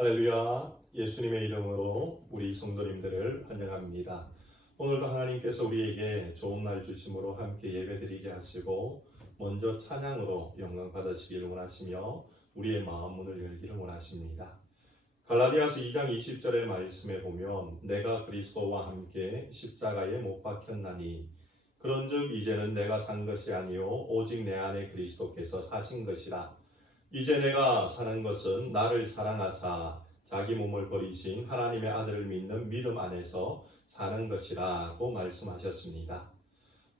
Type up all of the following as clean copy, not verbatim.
할렐루야. 예수님의 이름으로 우리 성도님들을 환영합니다. 오늘도 하나님께서 우리에게 좋은 날 주심으로 함께 예배드리게 하시고 먼저 찬양으로 영광 받으시기를 원하시며 우리의 마음 문을 열기를 원하십니다. 갈라디아서 2장 20절의 말씀에 보면 내가 그리스도와 함께 십자가에 못 박혔나니 그런즉 이제는 내가 산 것이 아니요 오직 내 안에 그리스도께서 사신 것이라. 이제 내가 사는 것은 나를 사랑하사 자기 몸을 버리신 하나님의 아들을 믿는 믿음 안에서 사는 것이라고 말씀하셨습니다.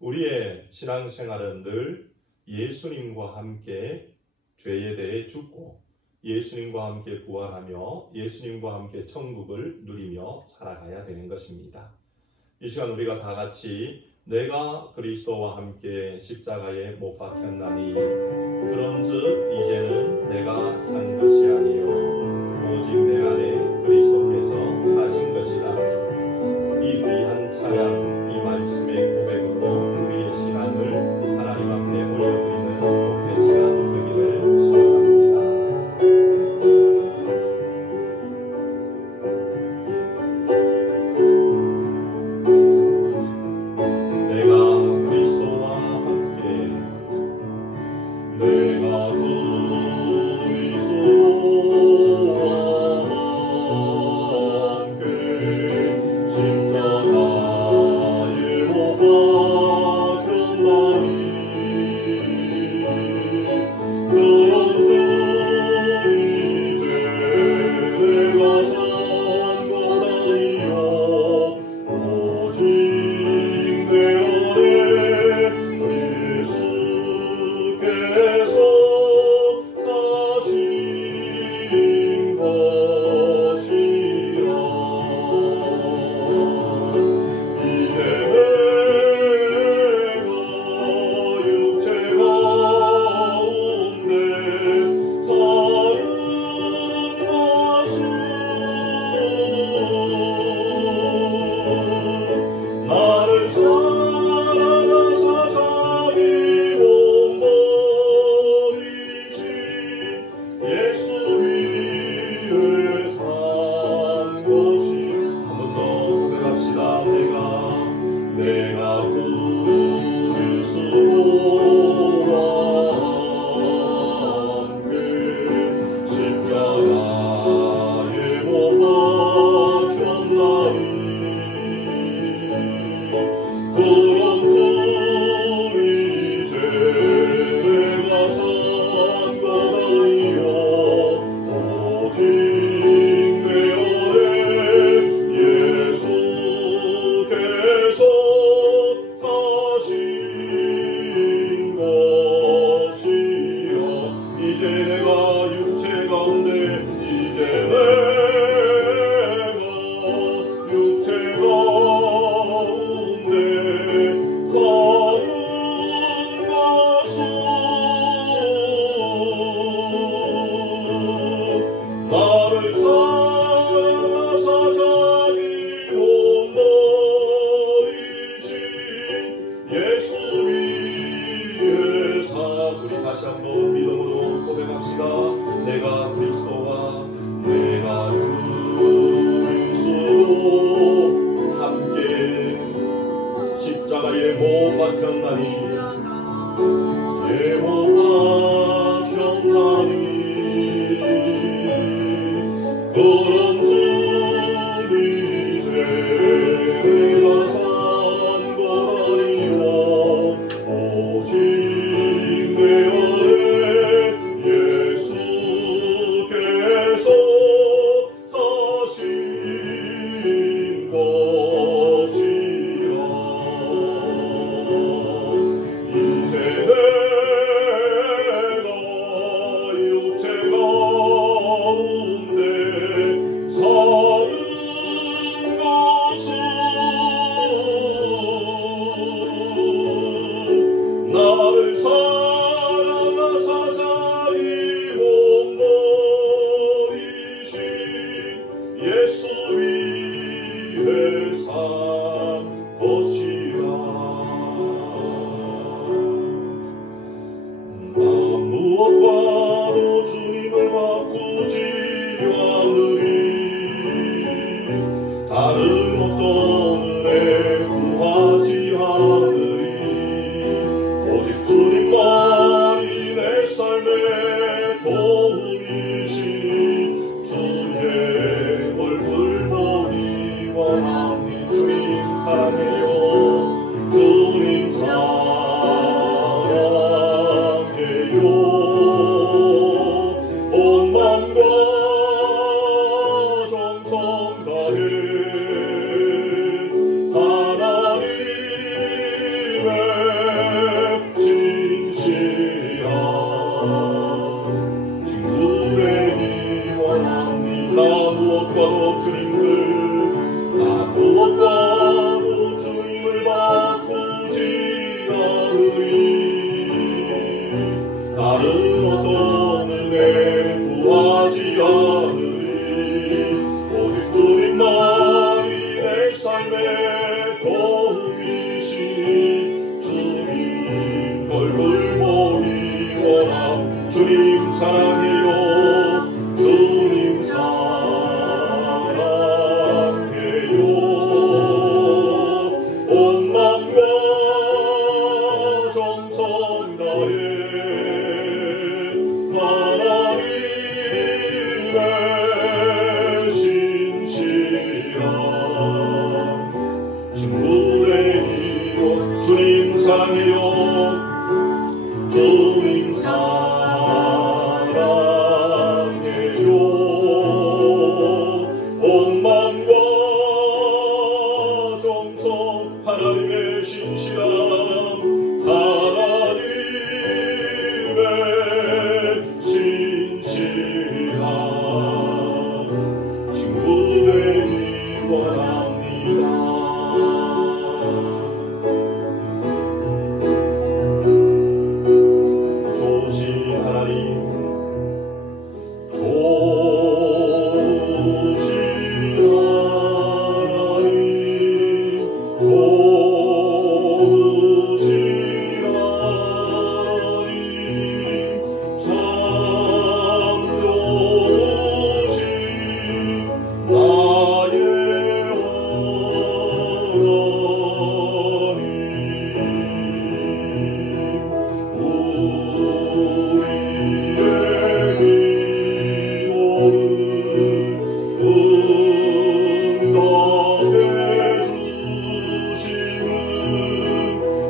우리의 신앙생활은 늘 예수님과 함께 죄에 대해 죽고 예수님과 함께 부활하며 예수님과 함께 천국을 누리며 살아가야 되는 것입니다. 이 시간 우리가 다 같이 내가 그리스도와 함께 십자가에 못 박혔나니 그런즉 이제는 내가 산 것이 아니요 오직 내 안에 그리스도께서 사신 것이라. 이 귀한 찬양, 이 말씀의 고백으로 우리의 신앙을 하나님 앞에 올려드리는 복된 시간 되기를 소원합니다. 무엇과도 주님을 바꾸지 않으리. 나 무엇과도 주님을 바꾸지 않으리. 다른 어떤 은혜 구하지 않으리. 오직 주님만이 내 삶의 도움이시니 주님 얼굴 보기 원함. 주님 사랑해요. 주님 사랑해요. 온 마음과 정성 다해 하나님의 신실한 친구 되기로. 주님 사랑해요. 주님 사랑해요. 온 마음과 정성 하나님의 신실한 하나님의 신실한 친구 되기 원합니다. 좋으신 하나님, 좋으신 하나님, 좋으신 하나님, 참 좋으신 나의 하나님. 우리의 기도를 응답해 주시는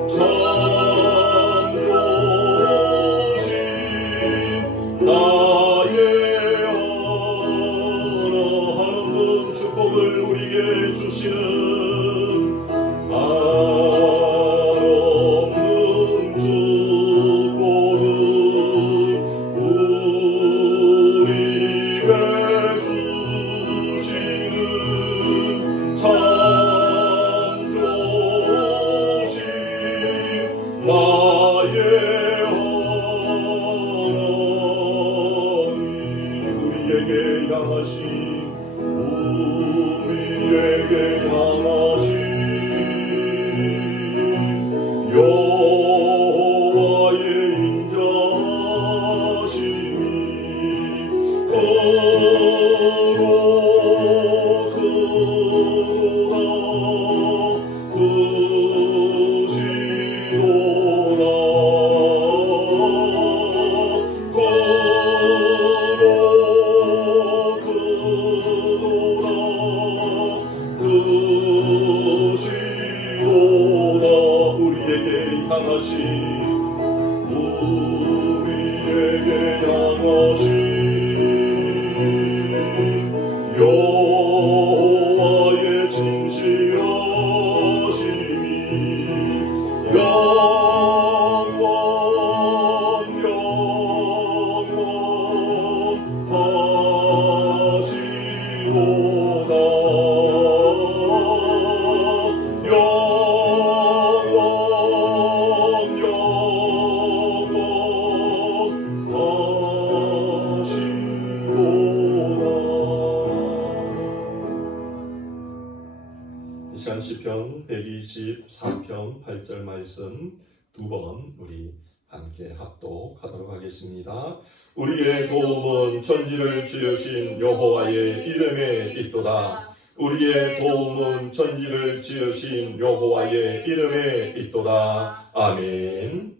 참 좋으신 나의 하나님. 축복을 우리에게 주시는 한없는 축복을 우리에게 주시는 참 좋으신 나의 하나님. 우리에게 향하신 여호와의 인자하심이 우리에게 향하신 여호와의 진실하심이 시편 124편 8절 말씀 두 번 우리 함께 합독하도록 하겠습니다. 우리의 도움은 천지를 지으신 여호와의 이름에 있도다. 우리의 도움은 천지를 지으신 여호와의 이름에 있도다. 아멘.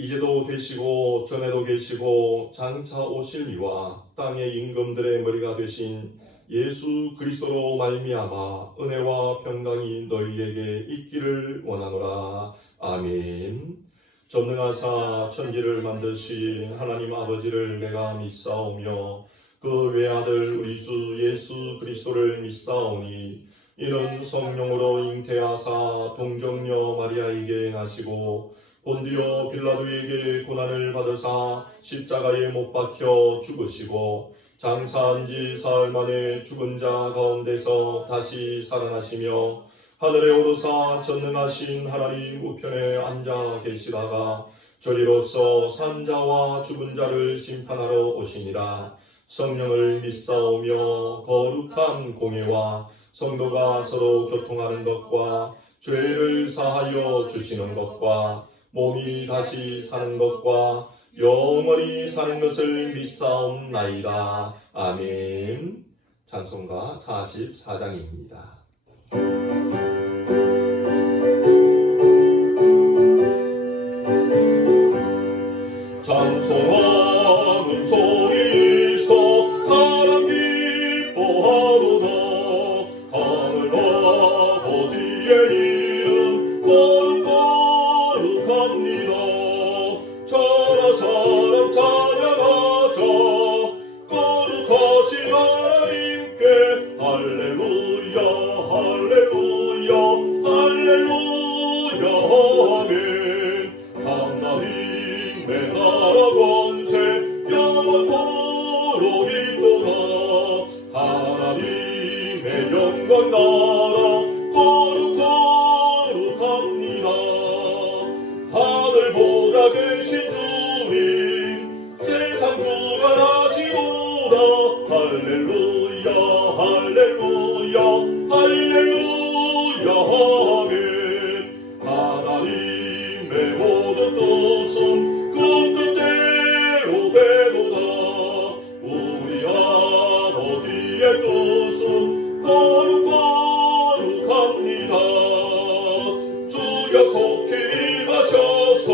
이제도 계시고 전에도 계시고 장차 오실 이와 땅의 임금들의 머리가 되신 예수 그리스도로 말미암아 은혜와 평강이 너희에게 있기를 원하노라. 아멘. 전능하사 천지를 만드신 하나님 아버지를 내가 믿사오며 그 외아들 우리 주 예수 그리스도를 믿사오니 이는 성령으로 잉태하사 동정녀 마리아에게 나시고 본디오 빌라도에게 고난을 받으사 십자가에 못 박혀 죽으시고 장사한 지 사흘 만에 죽은 자 가운데서 다시 살아나시며 하늘에 오르사 전능하신 하나님 우편에 앉아 계시다가 저리로서 산 자와 죽은 자를 심판하러 오시니라. 성령을 믿사오며 거룩한 공예와 성도가 서로 교통하는 것과 죄를 사하여 주시는 것과 몸이 다시 사는 것과 영원히 사는 것을 믿사옵나이다. 아멘. 찬송가 44장입니다. 찬송하는 소리 있어 사랑 기뻐하도다. 하늘 아버지의 이름 거룩거룩합니다. 천하 사람 찬양하자. 거룩하신 하나님께 할렐루야 할렐루야 할렐루야 아멘. 하나님의 나라 권세 영원토록 있도다. 하나님의 영광 나라 거룩거룩합니다. 하늘보다 계신 주님 세상 주관하시도다. 할렐루야 할렐루야 할렐루야 아멘. 하나님의 모든 뜻은 그 뜻대로 되도다. 우리 아버지의 뜻은 거룩거룩합니다. 주여 속히 임하셔서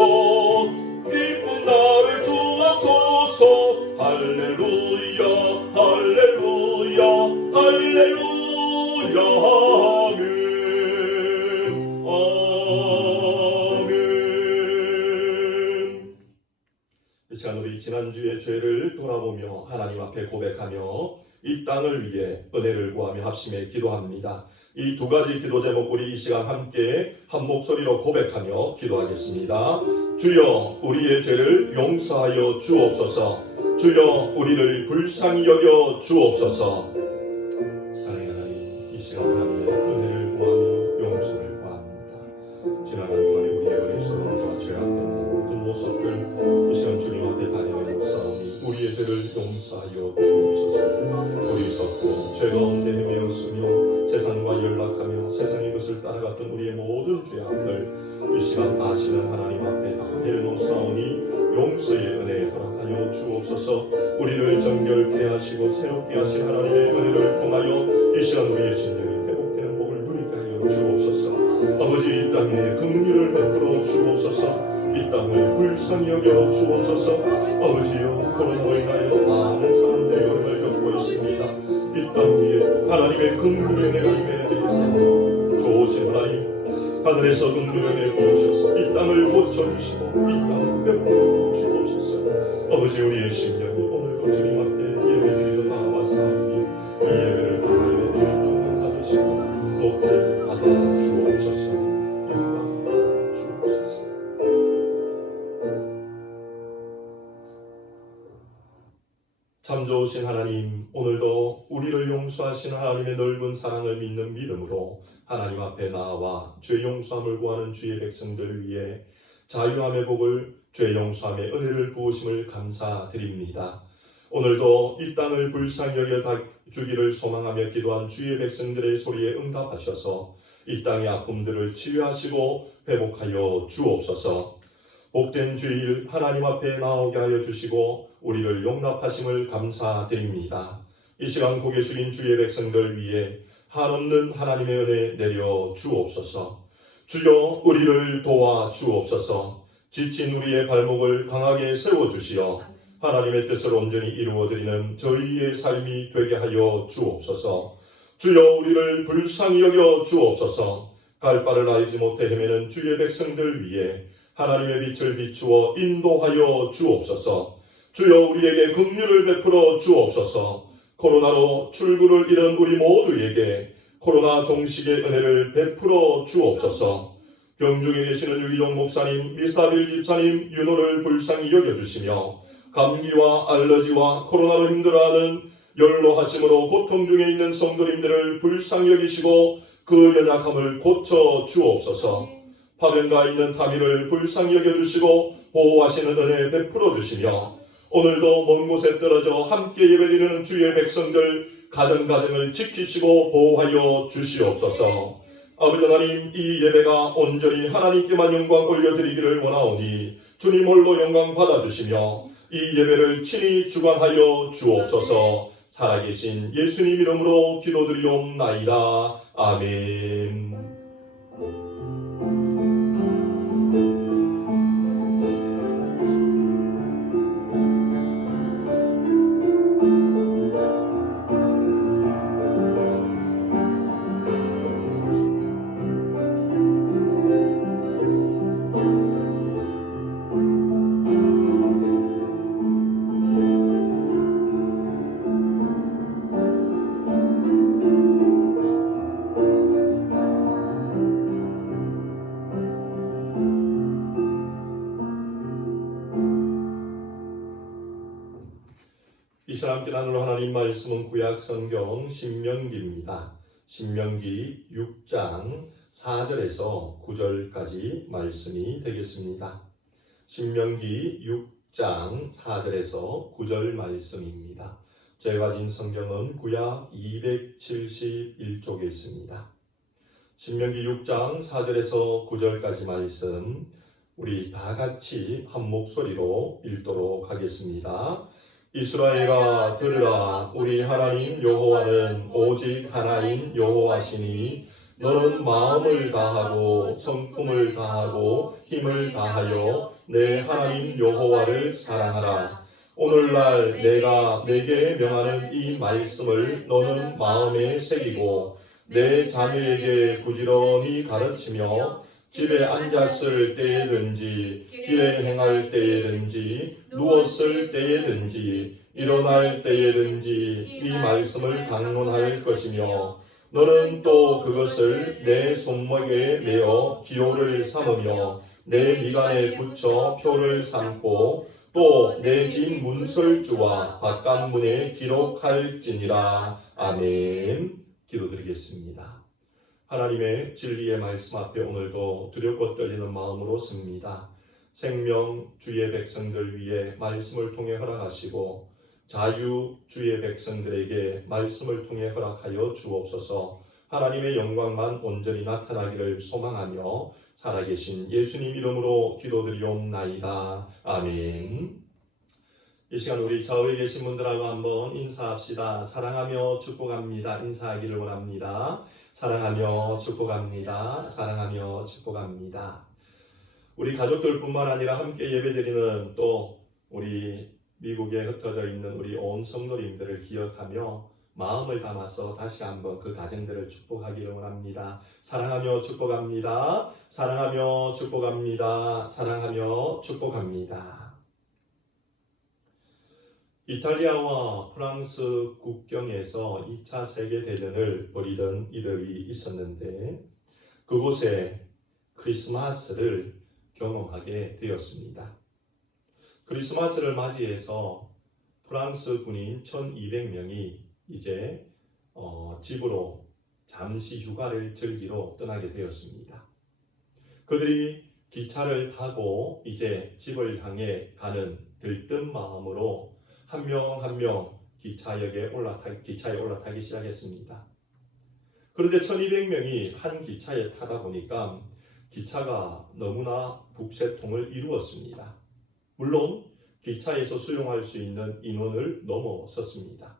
기쁜 날을 주옵소서. 할렐루야 할렐루야 할렐루야 아멘. 아멘. 이 시간 우리 지난주의 죄를 돌아보며 하나님 앞에 고백하며 이 땅을 위해 은혜를 구하며 합심해 기도합니다. 이 두 가지 기도 제목 우리 이 시간 함께 한 목소리로 고백하며 기도하겠습니다. 주여 우리의 죄를 용서하여 주옵소서. 주여 우리를 불쌍히 여겨 주옵소서. 사랑의 하나님, 이 시간 하나님의 은혜를 구하며 용서를 구합니다. 지난 한 주간에 우리의 어리석음과 죄악된 모든 모습들 이 시간 주님 앞에 다니는 싸움이 우리의 죄를 용서하여 주옵소서. 어리석고 죄 가운데 헤매었으며 세상과 연락하며 세상의 것을 따라갔던 우리의 모든 죄악들 이 시간 아시는 하나님 앞에 다 내려놓사오니 용서의 은혜 허락하여 주옵소서. 우리를 정결케 하시고 새롭게 하신 하나님의 은혜를 통하여 이 시간 우리의 심령이 회복되는 복을 누리게 하여 주옵소서. 아버지 이 땅에 긍휼을 베풀어 주옵소서. 이 땅을 불쌍히 여겨 주옵소서. 아버지여 코로나로 인하여 많은 사람들이 어려움을 겪고 있습니다. 이 땅 위에 하나님의 긍휼의 은혜가 임해야 되겠습니다. 좋으신 하나님 하늘에서 긍휼의 은혜 부으셔서 이 땅을 고쳐주시고 이 땅을 베풀어 주옵소서. 아버지 우리의 심령이 오늘도 주님 앞에 예배드리러 나와사오니 이 예배를 통하여 주님 영광 받으시고 높이 받아 주옵소서. 영광 주옵소서. 참 좋으신 하나님, 오늘도 우리를 용서하신 하나님의 넓은 사랑을 믿는 믿음으로 하나님 앞에 나아와 죄 용서함을 구하는 주의 백성들 위해 자유함의 복을, 죄 용서함의 은혜를 부으심을 감사드립니다. 오늘도 이 땅을 불쌍히 여겨 주기를 소망하며 기도한 주의 백성들의 소리에 응답하셔서 이 땅의 아픔들을 치유하시고 회복하여 주옵소서. 복된 주일 하나님 앞에 나오게 하여 주시고 우리를 용납하심을 감사드립니다. 이 시간 고개 숙인 주의 백성들 위해 한없는 하나님의 은혜 내려 주옵소서. 주여 우리를 도와 주옵소서. 지친 우리의 발목을 강하게 세워주시어 하나님의 뜻을 온전히 이루어드리는 저희의 삶이 되게 하여 주옵소서. 주여 우리를 불쌍히 여겨 주옵소서. 갈 바를 알지 못해 헤매는 주의 백성들 위해 하나님의 빛을 비추어 인도하여 주옵소서. 주여 우리에게 긍휼을 베풀어 주옵소서. 코로나로 출구를 잃은 우리 모두에게 코로나 종식의 은혜를 베풀어 주옵소서. 병중에 계시는 유기종 목사님, 미스타빌 집사님, 윤호를 불쌍히 여겨주시며 감기와 알러지와 코로나로 힘들어하는 연로하심으로 고통 중에 있는 성도님들을 불쌍히 여기시고 그 연약함을 고쳐 주옵소서. 파병가 있는 타미를 불쌍히 여겨주시고 보호하시는 은혜 베풀어 주시며 오늘도 먼 곳에 떨어져 함께 예배드리는 주의 백성들 가정을 지키시고 보호하여 주시옵소서. 아버지 하나님, 이 예배가 온전히 하나님께만 영광 올려드리기를 원하오니 주님 홀로 영광 받아주시며 이 예배를 친히 주관하여 주옵소서. 살아계신 예수님 이름으로 기도드리옵나이다. 아멘. 이 시간 함께 나눌 하나님 말씀은 구약 성경 신명기입니다. 신명기 6장 4절에서 9절까지 말씀이 되겠습니다. 신명기 6장 4절에서 9절 말씀입니다. 제가 가진 성경은 구약 271쪽에 있습니다. 신명기 6장 4절에서 9절까지 말씀 우리 다 같이 한 목소리로 읽도록 하겠습니다. 이스라엘아 들으라. 우리 하나님 여호와는 오직 하나인 여호와시니 너는 마음을 다하고 성품을 다하고 힘을 다하여 내 하나님 여호와를 사랑하라. 오늘날 내가 내게 명하는 이 말씀을 너는 마음에 새기고 내 자녀에게 부지런히 가르치며 집에 앉았을 때에든지 길에 행할 때에든지 누웠을 때에든지 일어날 때에든지 이 말씀을 강론할 것이며 너는 또 그것을 내 손목에 메어 기호를 삼으며 내 미간에 붙여 표를 삼고 또 내 집 문설주와 바깥문에 기록할지니라. 아멘. 기도드리겠습니다. 하나님의 진리의 말씀 앞에 오늘도 두렵고 떨리는 마음으로 섭니다. 생명 주의 백성들 위해 말씀을 통해 허락하시고 자유 주의 백성들에게 말씀을 통해 허락하여 주옵소서. 하나님의 영광만 온전히 나타나기를 소망하며 살아계신 예수님 이름으로 기도드리옵나이다. 아멘. 이 시간 우리 좌우에 계신 분들하고 한번 인사합시다. 사랑하며 축복합니다. 인사하기를 원합니다. 사랑하며 축복합니다. 사랑하며 축복합니다. 우리 가족들뿐만 아니라 함께 예배드리는 또 우리 미국에 흩어져 있는 우리 온 성도님들을 기억하며 마음을 담아서 다시 한번 그 가정들을 축복하기를 원합니다. 사랑하며 축복합니다. 사랑하며 축복합니다. 사랑하며 축복합니다. 이탈리아와 프랑스 국경에서 2차 세계대전을 벌이던 이들이 있었는데 그곳에 크리스마스를 경험하게 되었습니다. 크리스마스를 맞이해서 프랑스 군인 1200명이 이제 집으로 잠시 휴가를 즐기러 떠나게 되었습니다. 그들이 기차를 타고 이제 집을 향해 가는 들뜬 마음으로 한 명 한 명 기차에 올라타기 시작했습니다. 그런데 1200명이 한 기차에 타다 보니까 기차가 너무나 북새통을 이루었습니다. 물론 기차에서 수용할 수 있는 인원을 넘어섰습니다.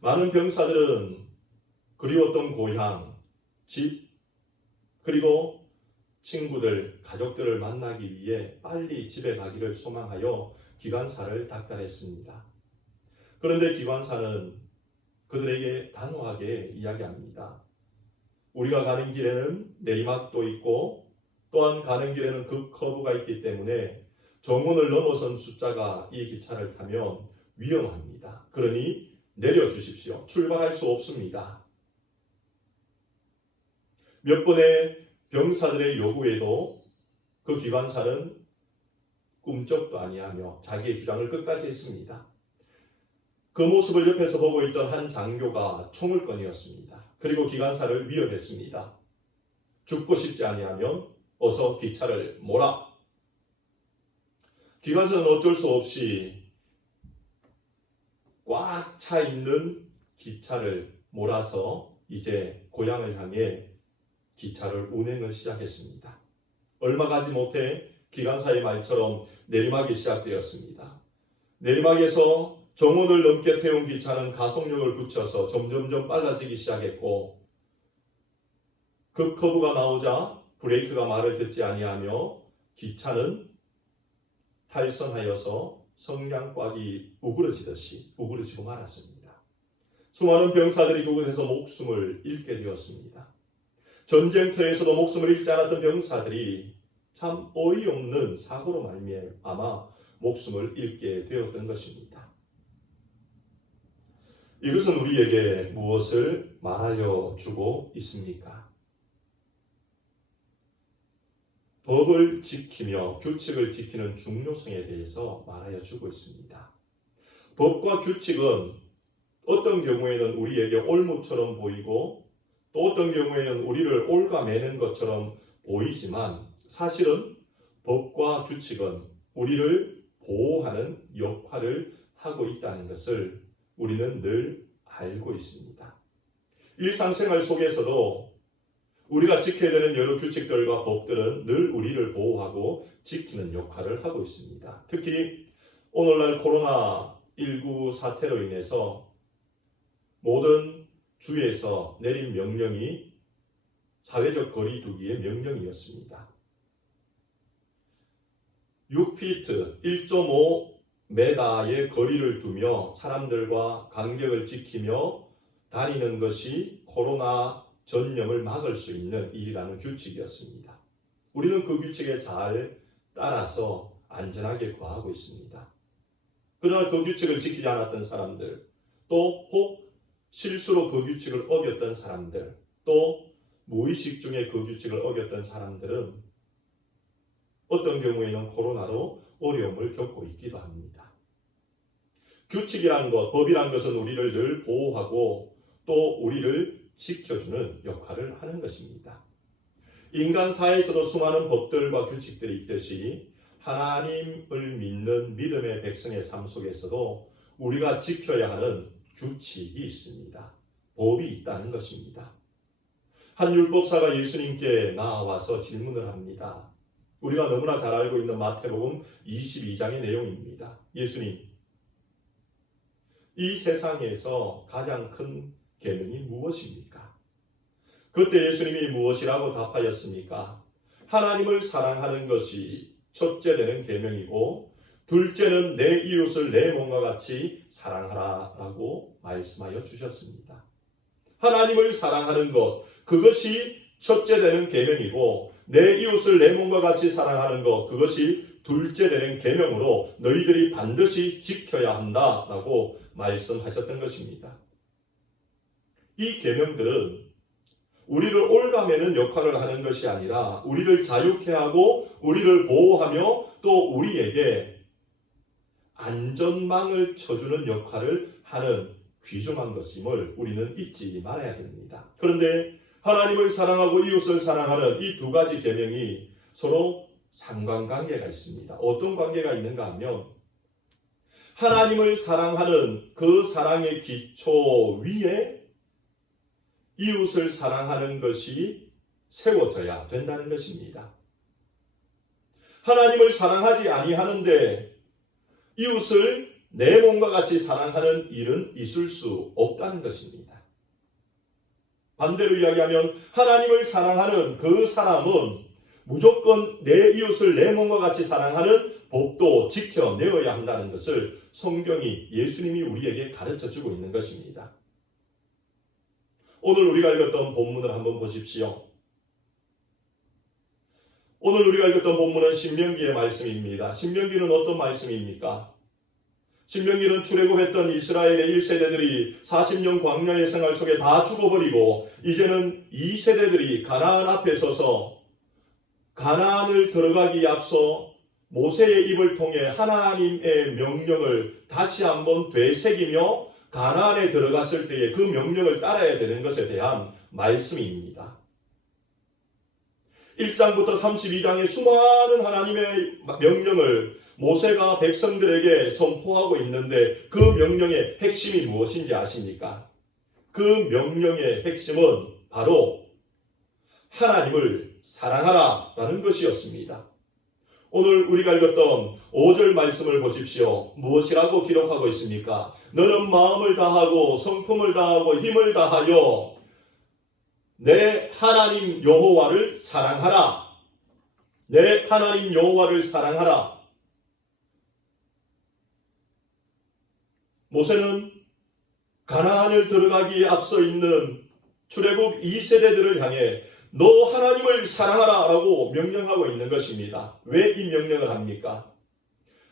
많은 병사들은 그리웠던 고향, 집, 그리고 친구들, 가족들을 만나기 위해 빨리 집에 가기를 소망하여 기관사를 닥달했습니다. 그런데 기관사는 그들에게 단호하게 이야기합니다. 우리가 가는 길에는 내리막도 있고 또한 가는 길에는 그 커브가 있기 때문에 정문을 넘어선 숫자가 이 기차를 타면 위험합니다. 그러니 내려주십시오. 출발할 수 없습니다. 몇 번의 병사들의 요구에도 그 기관사는 꿈쩍도 아니하며 자기의 주장을 끝까지 했습니다. 그 모습을 옆에서 보고 있던 한 장교가 총을 꺼내었습니다. 그리고 기관사를 위협했습니다. 죽고 싶지 아니하면 어서 기차를 몰아. 기관사는 어쩔 수 없이 꽉 차 있는 기차를 몰아서 이제 고향을 향해 기차를 운행을 시작했습니다. 얼마 가지 못해 기관사의 말처럼 내리막이 시작되었습니다. 내리막에서 정원을 넘게 태운 기차는 가속력을 붙여서 점점점 빨라지기 시작했고 급커브가 나오자 브레이크가 말을 듣지 아니하며 기차는 탈선하여서 성냥꽉이 우그러지고 말았습니다. 수많은 병사들이 그곳에서 목숨을 잃게 되었습니다. 전쟁터에서도 목숨을 잃지 않았던 병사들이 참 어이없는 사고로 말미암아 목숨을 잃게 되었던 것입니다. 이것은 우리에게 무엇을 말하여 주고 있습니까? 법을 지키며 규칙을 지키는 중요성에 대해서 말하여 주고 있습니다. 법과 규칙은 어떤 경우에는 우리에게 올무처럼 보이고 또 어떤 경우에는 우리를 올가매는 것처럼 보이지만 사실은 법과 규칙은 우리를 보호하는 역할을 하고 있다는 것을 우리는 늘 알고 있습니다. 일상생활 속에서도 우리가 지켜야 되는 여러 규칙들과 법들은 늘 우리를 보호하고 지키는 역할을 하고 있습니다. 특히 오늘날 코로나19 사태로 인해서 모든 주에서 내린 명령이 사회적 거리두기의 명령이었습니다. 6피트 1.5m의 거리를 두며 사람들과 간격을 지키며 다니는 것이 코로나 전염을 막을 수 있는 일이라는 규칙이었습니다. 우리는 그 규칙에 잘 따라서 안전하게 거하고 있습니다. 그러나 그 규칙을 지키지 않았던 사람들, 또 혹 실수로 그 규칙을 어겼던 사람들, 또 무의식 중에 그 규칙을 어겼던 사람들은 어떤 경우에는 코로나로 어려움을 겪고 있기도 합니다. 규칙이란 것, 법이란 것은 우리를 늘 보호하고 또 우리를 지켜주는 역할을 하는 것입니다. 인간 사회에서도 수많은 법들과 규칙들이 있듯이 하나님을 믿는 믿음의 백성의 삶 속에서도 우리가 지켜야 하는 규칙이 있습니다. 법이 있다는 것입니다. 한 율법사가 예수님께 나와서 질문을 합니다. 우리가 너무나 잘 알고 있는 마태복음 22장의 내용입니다. 예수님, 이 세상에서 가장 큰 계명이 무엇입니까? 그때 예수님이 무엇이라고 답하였습니까? 하나님을 사랑하는 것이 첫째 되는 계명이고 둘째는 내 이웃을 내 몸과 같이 사랑하라 라고 말씀하여 주셨습니다. 하나님을 사랑하는 것, 그것이 첫째 되는 계명이고 내 이웃을 내 몸과 같이 사랑하는 것, 그것이 둘째 되는 계명으로 너희들이 반드시 지켜야 한다라고 말씀하셨던 것입니다. 이 계명들은 우리를 올가매는 역할을 하는 것이 아니라 우리를 자유케 하고 우리를 보호하며 또 우리에게 안전망을 쳐주는 역할을 하는 귀중한 것임을 우리는 잊지 말아야 됩니다. 그런데 하나님을 사랑하고 이웃을 사랑하는 이 두 가지 계명이 서로 상관관계가 있습니다. 어떤 관계가 있는가 하면 하나님을 사랑하는 그 사랑의 기초 위에 이웃을 사랑하는 것이 세워져야 된다는 것입니다. 하나님을 사랑하지 아니하는데 이웃을 내 몸과 같이 사랑하는 일은 있을 수 없다는 것입니다. 반대로 이야기하면 하나님을 사랑하는 그 사람은 무조건 내 이웃을 내 몸과 같이 사랑하는 법도 지켜내어야 한다는 것을 성경이 예수님이 우리에게 가르쳐주고 있는 것입니다. 오늘 우리가 읽었던 본문을 한번 보십시오. 오늘 우리가 읽었던 본문은 신명기의 말씀입니다. 신명기는 어떤 말씀입니까? 신명기는 출애굽했던 이스라엘의 1세대들이 40년 광야의 생활 속에 다 죽어버리고 이제는 2세대들이 가나안 앞에 서서 가나안을 들어가기에 앞서 모세의 입을 통해 하나님의 명령을 다시 한번 되새기며 가나안에 들어갔을 때에 그 명령을 따라야 되는 것에 대한 말씀입니다. 1장부터 32장의 수많은 하나님의 명령을 모세가 백성들에게 선포하고 있는데 그 명령의 핵심이 무엇인지 아십니까? 그 명령의 핵심은 바로 하나님을 사랑하라 라는 것이었습니다. 오늘 우리가 읽었던 5절 말씀을 보십시오. 무엇이라고 기록하고 있습니까? 너는 마음을 다하고 성품을 다하고 힘을 다하여 내 하나님 여호와를 사랑하라. 내 하나님 여호와를 사랑하라. 모세는 가나안을 들어가기에 앞서 있는 출애굽 2세대들을 향해 너 하나님을 사랑하라 라고 명령하고 있는 것입니다. 왜 이 명령을 합니까?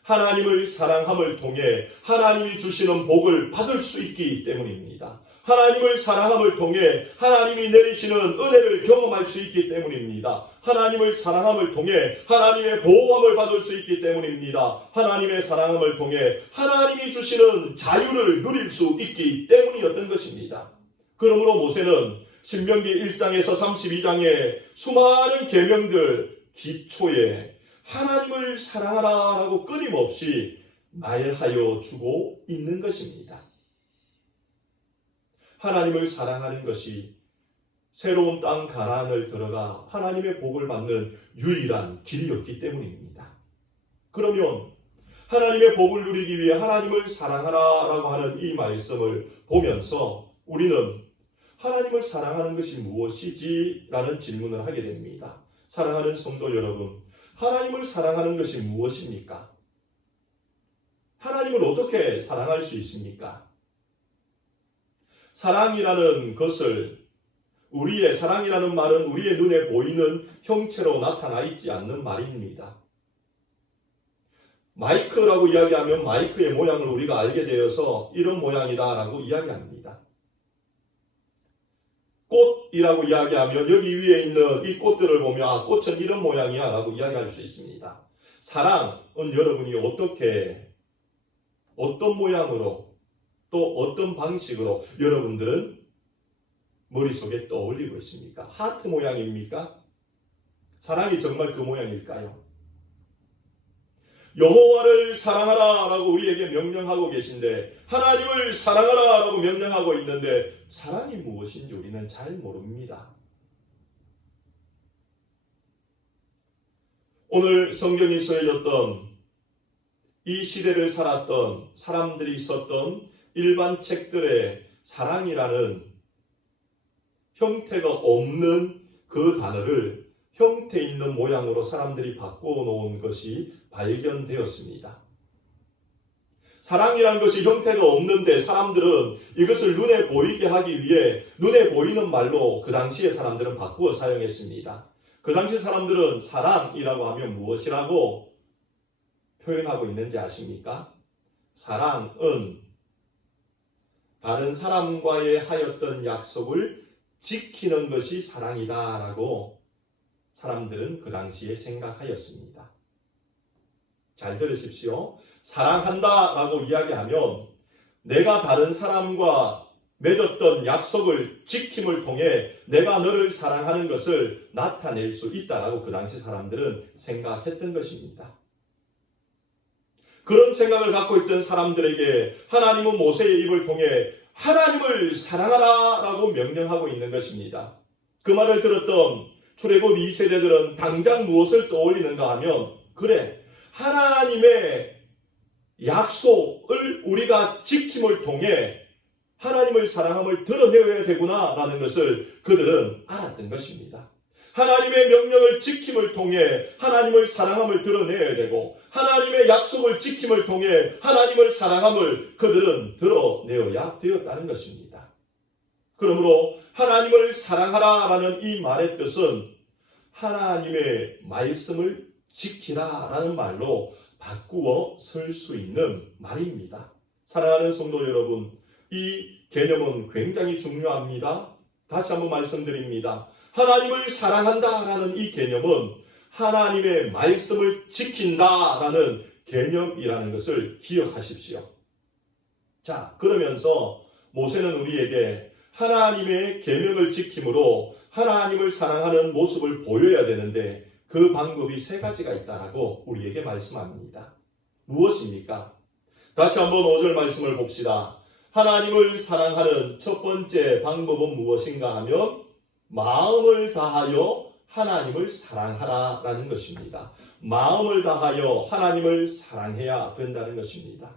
하나님을 사랑함을 통해 하나님이 주시는 복을 받을 수 있기 때문입니다. 하나님을 사랑함을 통해 하나님이 내리시는 은혜를 경험할 수 있기 때문입니다. 하나님을 사랑함을 통해 하나님의 보호함을 받을 수 있기 때문입니다. 하나님의 사랑함을 통해 하나님이 주시는 자유를 누릴 수 있기 때문이었던 것입니다. 그러므로 모세는 신명기 1장에서 32장의 수많은 계명들 기초에 하나님을 사랑하라 라고 끊임없이 말하여 주고 있는 것입니다. 하나님을 사랑하는 것이 새로운 땅 가나안을 들어가 하나님의 복을 받는 유일한 길이었기 때문입니다. 그러면 하나님의 복을 누리기 위해 하나님을 사랑하라 라고 하는 이 말씀을 보면서 우리는 하나님을 사랑하는 것이 무엇이지? 라는 질문을 하게 됩니다. 사랑하는 성도 여러분, 하나님을 사랑하는 것이 무엇입니까? 하나님을 어떻게 사랑할 수 있습니까? 사랑이라는 것을 사랑이라는 말은 우리의 눈에 보이는 형체로 나타나 있지 않는 말입니다. 마이크라고 이야기하면 마이크의 모양을 우리가 알게 되어서 이런 모양이다 라고 이야기합니다. 꽃이라고 이야기하면 여기 위에 있는 이 꽃들을 보면 꽃은 이런 모양이야 라고 이야기할 수 있습니다. 사랑은 여러분이 어떤 모양으로 또 어떤 방식으로 여러분들은 머릿속에 떠올리고 있습니까? 하트 모양입니까? 사랑이 정말 그 모양일까요? 여호와를 사랑하라 라고 우리에게 명령하고 계신데 하나님을 사랑하라 라고 명령하고 있는데 사랑이 무엇인지 우리는 잘 모릅니다. 오늘 성경이 쓰여졌던 이 시대를 살았던 사람들이 썼던 일반 책들의 사랑이라는 형태가 없는 그 단어를 형태 있는 모양으로 사람들이 바꾸어 놓은 것이 발견되었습니다. 사랑이란 것이 형태가 없는데 사람들은 이것을 눈에 보이게 하기 위해 눈에 보이는 말로 그 당시에 사람들은 바꾸어 사용했습니다. 그 당시 사람들은 사랑이라고 하면 무엇이라고 표현하고 있는지 아십니까? 사랑은 다른 사람과의 하였던 약속을 지키는 것이 사랑이다라고 사람들은 그 당시에 생각하였습니다. 잘 들으십시오. 사랑한다라고 이야기하면 내가 다른 사람과 맺었던 약속을 지킴을 통해 내가 너를 사랑하는 것을 나타낼 수 있다라고 그 당시 사람들은 생각했던 것입니다. 그런 생각을 갖고 있던 사람들에게 하나님은 모세의 입을 통해 하나님을 사랑하라 라고 명령하고 있는 것입니다. 그 말을 들었던 출애굽 2세대들은 당장 무엇을 떠올리는가 하면 그래, 하나님의 약속을 우리가 지킴을 통해 하나님을 사랑함을 드러내야 되구나 라는 것을 그들은 알았던 것입니다. 하나님의 명령을 지킴을 통해 하나님을 사랑함을 드러내야 되고 하나님의 약속을 지킴을 통해 하나님을 사랑함을 그들은 드러내어야 되었다는 것입니다. 그러므로 하나님을 사랑하라라는 이 말의 뜻은 하나님의 말씀을 지키라라는 말로 바꾸어 쓸 수 있는 말입니다. 사랑하는 성도 여러분, 이 개념은 굉장히 중요합니다. 다시 한번 말씀드립니다. 하나님을 사랑한다라는 이 개념은 하나님의 말씀을 지킨다라는 개념이라는 것을 기억하십시오. 자, 그러면서 모세는 우리에게 하나님의 계명을 지킴으로 하나님을 사랑하는 모습을 보여야 되는데 그 방법이 세 가지가 있다라고 우리에게 말씀합니다. 무엇입니까? 다시 한번 5절 말씀을 봅시다. 하나님을 사랑하는 첫 번째 방법은 무엇인가 하면 마음을 다하여 하나님을 사랑하라라는 것입니다. 마음을 다하여 하나님을 사랑해야 된다는 것입니다.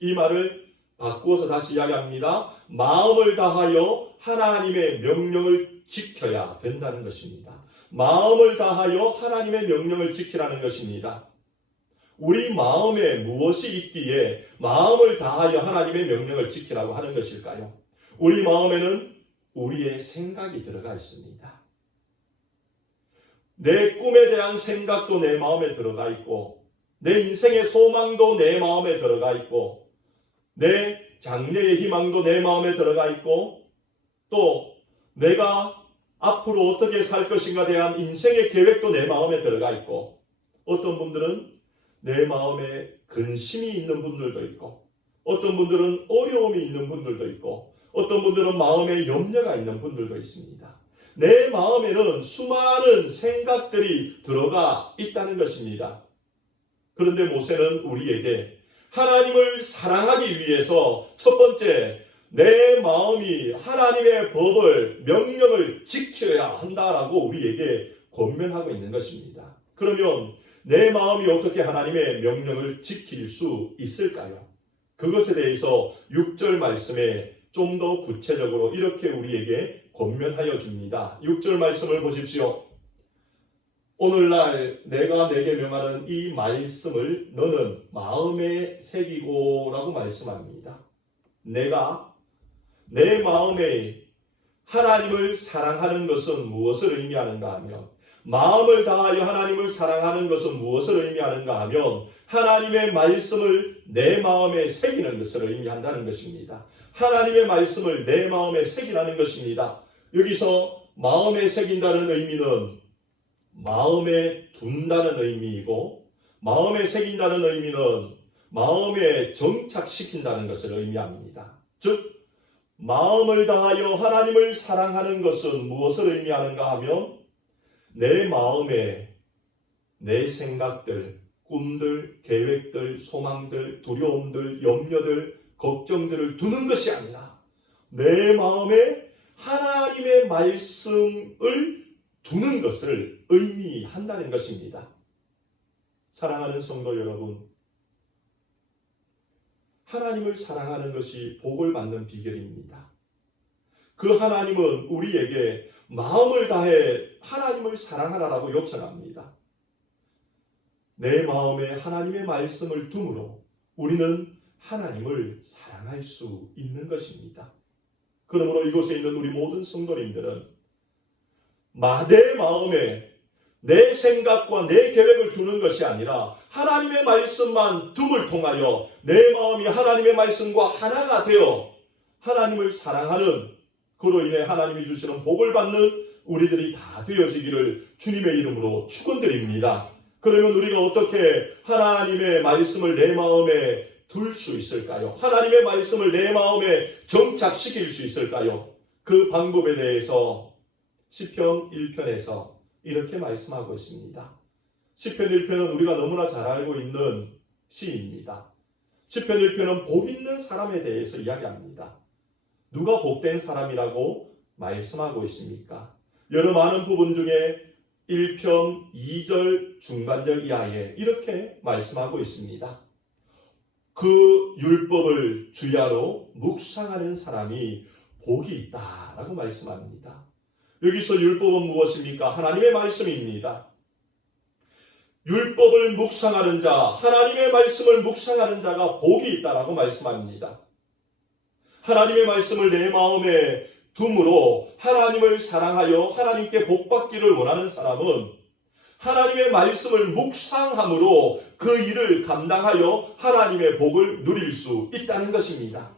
이 말을 바꾸어서 다시 이야기합니다. 마음을 다하여 하나님의 명령을 지켜야 된다는 것입니다. 마음을 다하여 하나님의 명령을 지키라는 것입니다. 우리 마음에 무엇이 있기에 마음을 다하여 하나님의 명령을 지키라고 하는 것일까요? 우리 마음에는 우리의 생각이 들어가 있습니다. 내 꿈에 대한 생각도 내 마음에 들어가 있고 내 인생의 소망도 내 마음에 들어가 있고 내 장래의 희망도 내 마음에 들어가 있고 또 내가 앞으로 어떻게 살 것인가에 대한 인생의 계획도 내 마음에 들어가 있고 어떤 분들은 내 마음에 근심이 있는 분들도 있고 어떤 분들은 어려움이 있는 분들도 있고 어떤 분들은 마음에 염려가 있는 분들도 있습니다. 내 마음에는 수많은 생각들이 들어가 있다는 것입니다. 그런데 모세는 우리에게 하나님을 사랑하기 위해서 첫 번째 내 마음이 하나님의 법을 명령을 지켜야 한다라고 우리에게 권면하고 있는 것입니다. 그러면 내 마음이 어떻게 하나님의 명령을 지킬 수 있을까요? 그것에 대해서 6절 말씀에 좀 더 구체적으로 이렇게 우리에게 권면하여 줍니다. 6절 말씀을 보십시오. 오늘날 내가 내게 명하는 이 말씀을 너는 마음에 새기고 라고 말씀합니다. 내가 내 마음에 하나님을 사랑하는 것은 무엇을 의미하는가 하면 마음을 다하여 하나님을 사랑하는 것은 무엇을 의미하는가 하면 하나님의 말씀을 내 마음에 새기는 것을 의미한다는 것입니다. 하나님의 말씀을 내 마음에 새기라는 것입니다. 여기서 마음에 새긴다는 의미는 마음에 둔다는 의미이고 마음에 새긴다는 의미는 마음에 정착시킨다는 것을 의미합니다. 즉 마음을 다하여 하나님을 사랑하는 것은 무엇을 의미하는가 하면 내 마음에 내 생각들, 꿈들, 계획들, 소망들, 두려움들, 염려들, 걱정들을 두는 것이 아니라 내 마음에 하나님의 말씀을 두는 것을 의미한다는 것입니다. 사랑하는 성도 여러분, 하나님을 사랑하는 것이 복을 받는 비결입니다. 그 하나님은 우리에게 마음을 다해 하나님을 사랑하라고 요청합니다. 내 마음에 하나님의 말씀을 둠으로 우리는 하나님을 사랑할 수 있는 것입니다. 그러므로 이곳에 있는 우리 모든 성도님들은 내 마음에 내 생각과 내 계획을 두는 것이 아니라 하나님의 말씀만 둠을 통하여 내 마음이 하나님의 말씀과 하나가 되어 하나님을 사랑하는 그로 인해 하나님이 주시는 복을 받는 우리들이 다 되어지기를 주님의 이름으로 축원드립니다. 그러면 우리가 어떻게 하나님의 말씀을 내 마음에 둘 수 있을까요? 하나님의 말씀을 내 마음에 정착시킬 수 있을까요? 그 방법에 대해서 시편 1편에서 이렇게 말씀하고 있습니다. 시편 1편은 우리가 너무나 잘 알고 있는 시입니다. 시편 1편은 복 있는 사람에 대해서 이야기합니다. 누가 복된 사람이라고 말씀하고 있습니까? 여러 많은 부분 중에 1편 2절 중간절 이하에 이렇게 말씀하고 있습니다. 그 율법을 주야로 묵상하는 사람이 복이 있다라고 말씀합니다. 여기서 율법은 무엇입니까? 하나님의 말씀입니다. 율법을 묵상하는 자, 하나님의 말씀을 묵상하는 자가 복이 있다라고 말씀합니다. 하나님의 말씀을 내 마음에 둠으로 하나님을 사랑하여 하나님께 복받기를 원하는 사람은 하나님의 말씀을 묵상함으로 그 일을 감당하여 하나님의 복을 누릴 수 있다는 것입니다.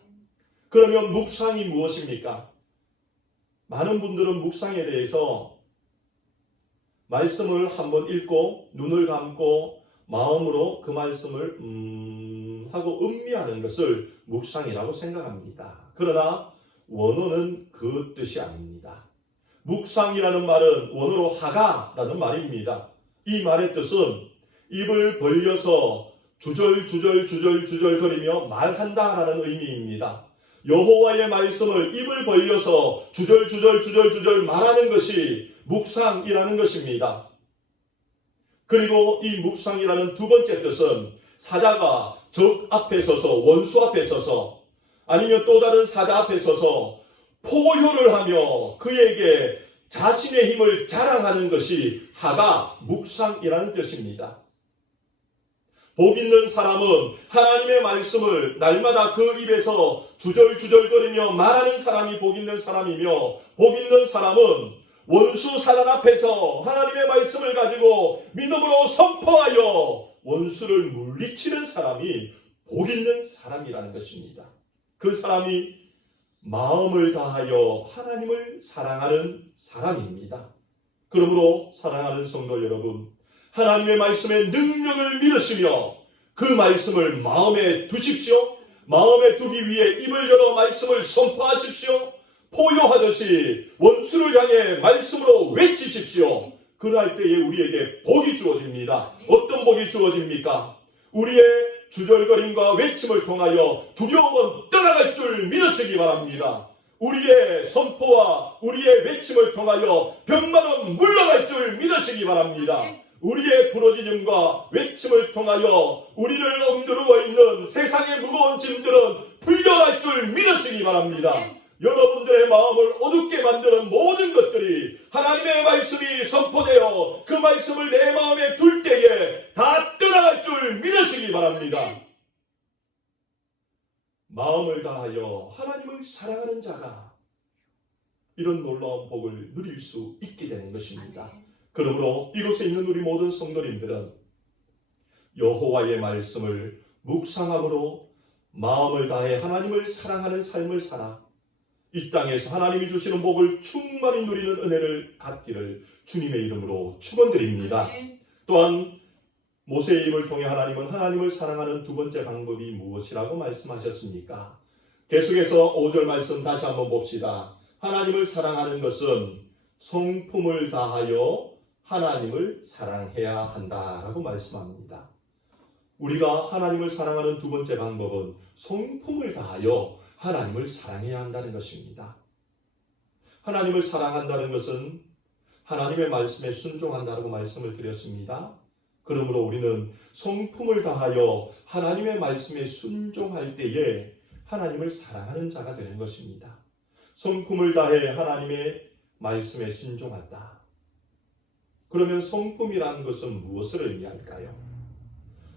그러면 묵상이 무엇입니까? 많은 분들은 묵상에 대해서 말씀을 한번 읽고 눈을 감고 마음으로 그 말씀을 하고 음미하는 것을 묵상이라고 생각합니다. 그러나 원어는 그 뜻이 아닙니다. 묵상이라는 말은 원어로 하가라는 말입니다. 이 말의 뜻은 입을 벌려서 주절거리며 말한다라는 의미입니다. 여호와의 말씀을 입을 벌려서 주절 말하는 것이 묵상이라는 것입니다. 그리고 이 묵상이라는 두 번째 뜻은 사자가 적 앞에 서서 원수 앞에 서서 아니면 또 다른 사자 앞에 서서 포효를 하며 그에게 자신의 힘을 자랑하는 것이 하가 묵상이라는 뜻입니다. 복 있는 사람은 하나님의 말씀을 날마다 그 입에서 주절거리며 말하는 사람이 복 있는 사람이며 복 있는 사람은 원수 사단 앞에서 하나님의 말씀을 가지고 믿음으로 선포하여 원수를 물리치는 사람이 복 있는 사람이라는 것입니다. 그 사람이 마음을 다하여 하나님을 사랑하는 사람입니다. 그러므로 사랑하는 성도 여러분, 하나님의 말씀의 능력을 믿으시며 그 말씀을 마음에 두십시오. 마음에 두기 위해 입을 열어 말씀을 선포하십시오. 포효하듯이 원수를 향해 말씀으로 외치십시오. 그럴 때에 우리에게 복이 주어집니다. 어떤 복이 주어집니까? 우리의 주절거림과 외침을 통하여 두려움은 떠나갈 줄 믿으시기 바랍니다. 우리의 선포와 우리의 외침을 통하여 병만은 물러갈 줄 믿으시기 바랍니다. 우리의 부르짖음과 외침을 통하여 우리를 억누르고 있는 세상의 무거운 짐들은 풀려갈 줄 믿으시기 바랍니다. 여러분들의 마음을 어둡게 만드는 모든 것들이 하나님의 말씀이 선포되어 그 말씀을 내 마음에 둘 때에 다 떠나갈 줄 믿으시기 바랍니다. 마음을 다하여 하나님을 사랑하는 자가 이런 놀라운 복을 누릴 수 있게 되는 것입니다. 그러므로 이곳에 있는 우리 모든 성도님들은 여호와의 말씀을 묵상함으로 마음을 다해 하나님을 사랑하는 삶을 살아 이 땅에서 하나님이 주시는 복을 충만히 누리는 은혜를 갖기를 주님의 이름으로 축원드립니다. 또한 모세의 입을 통해 하나님은 하나님을 사랑하는 두 번째 방법이 무엇이라고 말씀하셨습니까? 계속해서 5절 말씀 다시 한번 봅시다. 하나님을 사랑하는 것은 성품을 다하여 하나님을 사랑해야 한다라고 말씀합니다. 우리가 하나님을 사랑하는 두 번째 방법은 성품을 다하여 하나님을 사랑해야 한다는 것입니다. 하나님을 사랑한다는 것은 하나님의 말씀에 순종한다고 말씀을 드렸습니다. 그러므로 우리는 성품을 다하여 하나님의 말씀에 순종할 때에 하나님을 사랑하는 자가 되는 것입니다. 성품을 다해 하나님의 말씀에 순종한다. 그러면 성품이라는 것은 무엇을 의미할까요?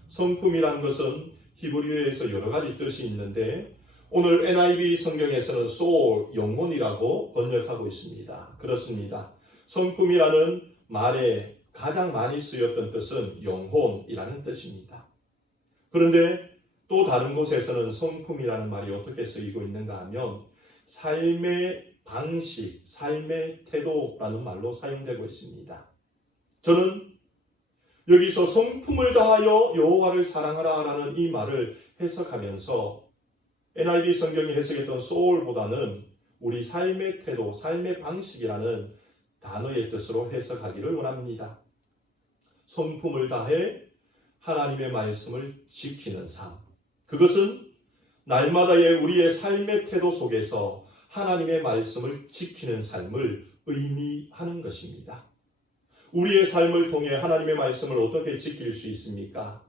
성품이라는 것은 히브리어에서 여러 가지 뜻이 있는데 오늘 NIV 성경에서는 soul, 영혼이라고 번역하고 있습니다. 그렇습니다. 성품이라는 말에 가장 많이 쓰였던 뜻은 영혼이라는 뜻입니다. 그런데 또 다른 곳에서는 성품이라는 말이 어떻게 쓰이고 있는가 하면 삶의 방식, 삶의 태도라는 말로 사용되고 있습니다. 저는 여기서 성품을 다하여 여호와를 사랑하라라는 이 말을 해석하면서 NIV 성경이 해석했던 soul보다는 우리 삶의 태도, 삶의 방식이라는 단어의 뜻으로 해석하기를 원합니다. 성품을 다해 하나님의 말씀을 지키는 삶. 그것은 날마다의 우리의 삶의 태도 속에서 하나님의 말씀을 지키는 삶을 의미하는 것입니다. 우리의 삶을 통해 하나님의 말씀을 어떻게 지킬 수 있습니까?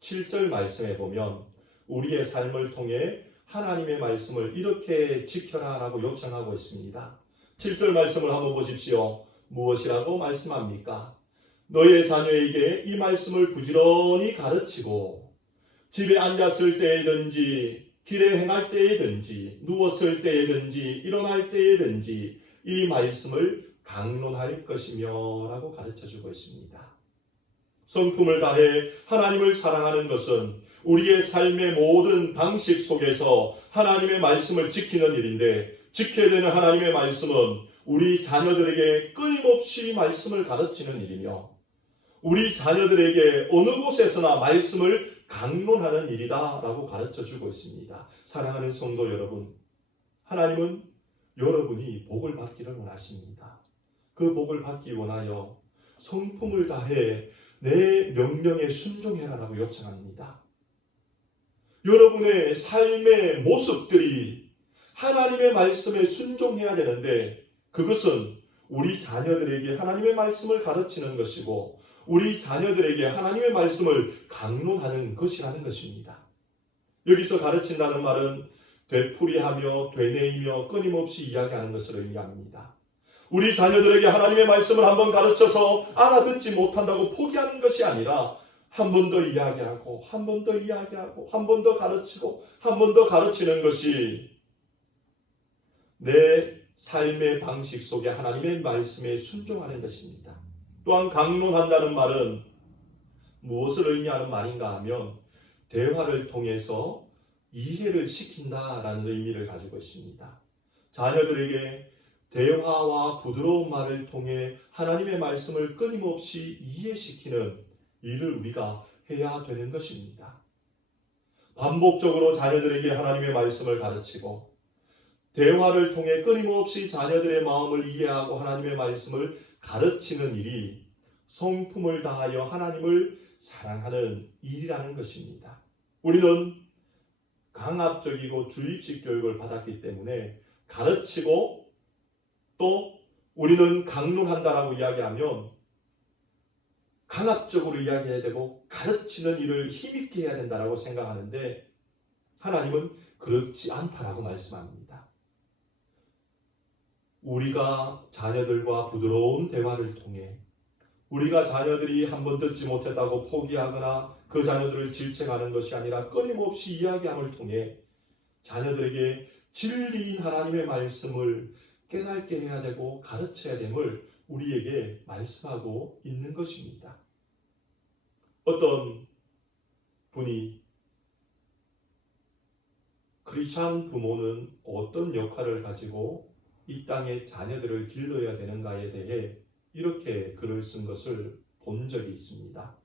7절 말씀에 보면 우리의 삶을 통해 하나님의 말씀을 이렇게 지켜라 라고 요청하고 있습니다. 7절 말씀을 한번 보십시오. 무엇이라고 말씀합니까? 너의 자녀에게 이 말씀을 부지런히 가르치고 집에 앉았을 때에든지 길에 행할 때에든지 누웠을 때에든지 일어날 때에든지 이 말씀을 강론할 것이며 라고 가르쳐주고 있습니다. 성품을 다해 하나님을 사랑하는 것은 우리의 삶의 모든 방식 속에서 하나님의 말씀을 지키는 일인데, 지켜야 되는 하나님의 말씀은 우리 자녀들에게 끊임없이 말씀을 가르치는 일이며 우리 자녀들에게 어느 곳에서나 말씀을 강론하는 일이다 라고 가르쳐주고 있습니다. 사랑하는 성도 여러분, 하나님은 여러분이 복을 받기를 원하십니다. 그 복을 받기 원하여 성품을 다해 내 명령에 순종해라라고 요청합니다. 여러분의 삶의 모습들이 하나님의 말씀에 순종해야 되는데, 그것은 우리 자녀들에게 하나님의 말씀을 가르치는 것이고 우리 자녀들에게 하나님의 말씀을 강론하는 것이라는 것입니다. 여기서 가르친다는 말은 되풀이하며 되뇌이며 끊임없이 이야기하는 것을 의미합니다. 우리 자녀들에게 하나님의 말씀을 한번 가르쳐서 알아듣지 못한다고 포기하는 것이 아니라 한 번 더 이야기하고 한 번 더 이야기하고 한 번 더 가르치고 한 번 더 가르치는 것이 내 삶의 방식 속에 하나님의 말씀에 순종하는 것입니다. 또한 강론한다는 말은 무엇을 의미하는 말인가 하면 대화를 통해서 이해를 시킨다라는 의미를 가지고 있습니다. 자녀들에게 대화와 부드러운 말을 통해 하나님의 말씀을 끊임없이 이해시키는 일을 우리가 해야 되는 것입니다. 반복적으로 자녀들에게 하나님의 말씀을 가르치고 대화를 통해 끊임없이 자녀들의 마음을 이해하고 하나님의 말씀을 가르치는 일이 성품을 다하여 하나님을 사랑하는 일이라는 것입니다. 우리는 강압적이고 주입식 교육을 받았기 때문에 가르치고 또 우리는 강론한다라고 이야기하면 강압적으로 이야기해야 되고 가르치는 일을 힘있게 해야 된다라고 생각하는데, 하나님은 그렇지 않다라고 말씀합니다. 우리가 자녀들과 부드러운 대화를 통해 우리가 자녀들이 한번 듣지 못했다고 포기하거나 그 자녀들을 질책하는 것이 아니라 끊임없이 이야기함을 통해 자녀들에게 진리인 하나님의 말씀을 깨닫게 해야 되고 가르쳐야 됨을 우리에게 말씀하고 있는 것입니다. 어떤 분이 크리스찬 부모는 어떤 역할을 가지고 이 땅에 자녀들을 길러야 되는가에 대해 이렇게 글을 쓴 것을 본 적이 있습니다.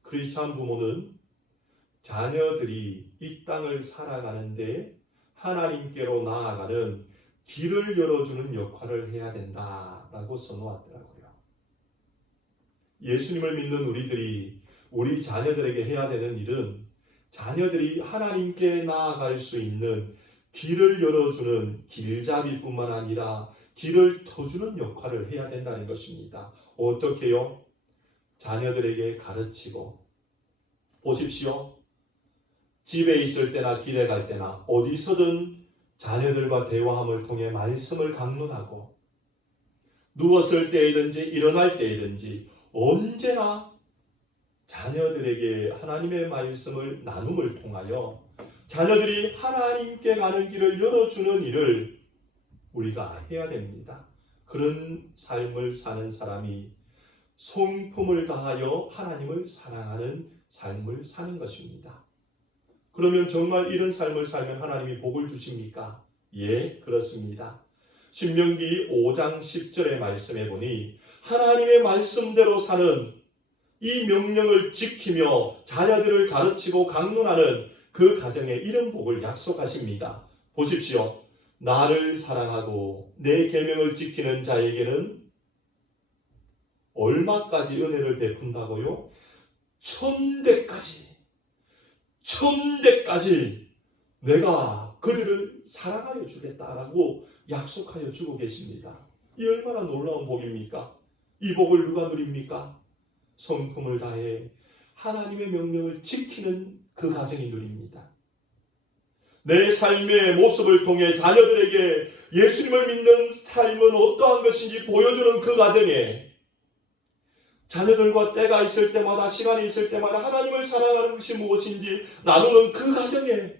크리스찬 부모는 자녀들이 이 땅을 살아가는데 하나님께로 나아가는 길을 열어주는 역할을 해야 된다라고 써놓았더라고요. 예수님을 믿는 우리들이 우리 자녀들에게 해야 되는 일은 자녀들이 하나님께 나아갈 수 있는 길을 열어주는 길잡이뿐만 아니라 길을 터주는 역할을 해야 된다는 것입니다. 어떻게요? 자녀들에게 가르치고, 보십시오. 집에 있을 때나 길에 갈 때나 어디서든 자녀들과 대화함을 통해 말씀을 강론하고, 누웠을 때이든지 일어날 때이든지 언제나 자녀들에게 하나님의 말씀을 나눔을 통하여 자녀들이 하나님께 가는 길을 열어주는 일을 우리가 해야 됩니다. 그런 삶을 사는 사람이 성품을 다하여 하나님을 사랑하는 삶을 사는 것입니다. 그러면 정말 이런 삶을 살면 하나님이 복을 주십니까? 예, 그렇습니다. 신명기 5장 10절의 말씀에 보니 하나님의 말씀대로 사는 이 명령을 지키며 자녀들을 가르치고 강론하는 그 가정에 이런 복을 약속하십니다. 보십시오. 나를 사랑하고 내 계명을 지키는 자에게는 얼마까지 은혜를 베푼다고요? 1000대까지 내가 그들을 사랑하여 주겠다라고 약속하여 주고 계십니다. 이 얼마나 놀라운 복입니까? 이 복을 누가 누립니까? 성품을 다해 하나님의 명령을 지키는 그 가정이 누립니다. 내 삶의 모습을 통해 자녀들에게 예수님을 믿는 삶은 어떠한 것인지 보여주는 그 과정에 자녀들과 때가 있을 때마다 시간이 있을 때마다 하나님을 사랑하는 것이 무엇인지 나누는 그 과정에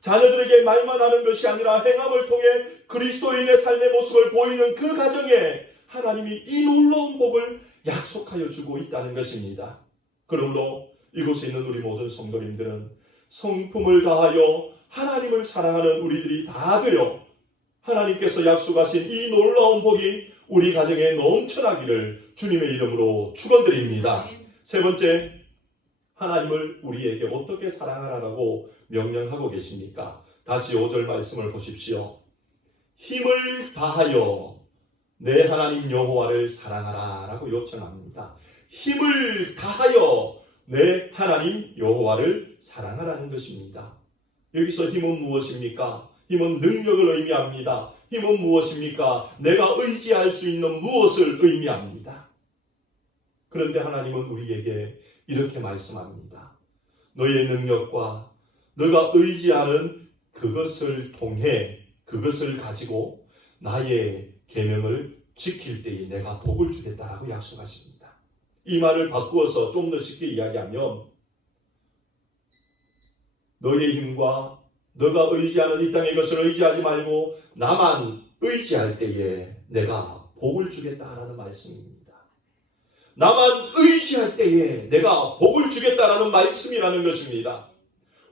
자녀들에게 말만 하는 것이 아니라 행함을 통해 그리스도인의 삶의 모습을 보이는 그 과정에 하나님이 이 놀라운 복을 약속하여 주고 있다는 것입니다. 그러므로 이곳에 있는 우리 모든 성도님들은 성품을 다하여 하나님을 사랑하는 우리들이 다 되어 하나님께서 약속하신 이 놀라운 복이 우리 가정에 넘쳐나기를 주님의 이름으로 축원드립니다. 세 번째, 하나님을 우리에게 어떻게 사랑하라고 명령하고 계십니까? 다시 5절 말씀을 보십시오. 힘을 다하여 내 하나님 여호와를 사랑하라 라고 요청합니다. 힘을 다하여 내 하나님 여호와를 사랑하라는 것입니다. 여기서 힘은 무엇입니까? 힘은 능력을 의미합니다. 힘은 무엇입니까? 내가 의지할 수 있는 무엇을 의미합니다. 그런데 하나님은 우리에게 이렇게 말씀합니다. 너의 능력과 너가 의지하는 그것을 통해 그것을 가지고 나의 계명을 지킬 때에 내가 복을 주겠다라고 약속하십니다. 이 말을 바꾸어서 좀 더 쉽게 이야기하면 너의 힘과 너가 의지하는 이 땅의 것을 의지하지 말고 나만 의지할 때에 내가 복을 주겠다라는 말씀입니다. 나만 의지할 때에 내가 복을 주겠다라는 말씀이라는 것입니다.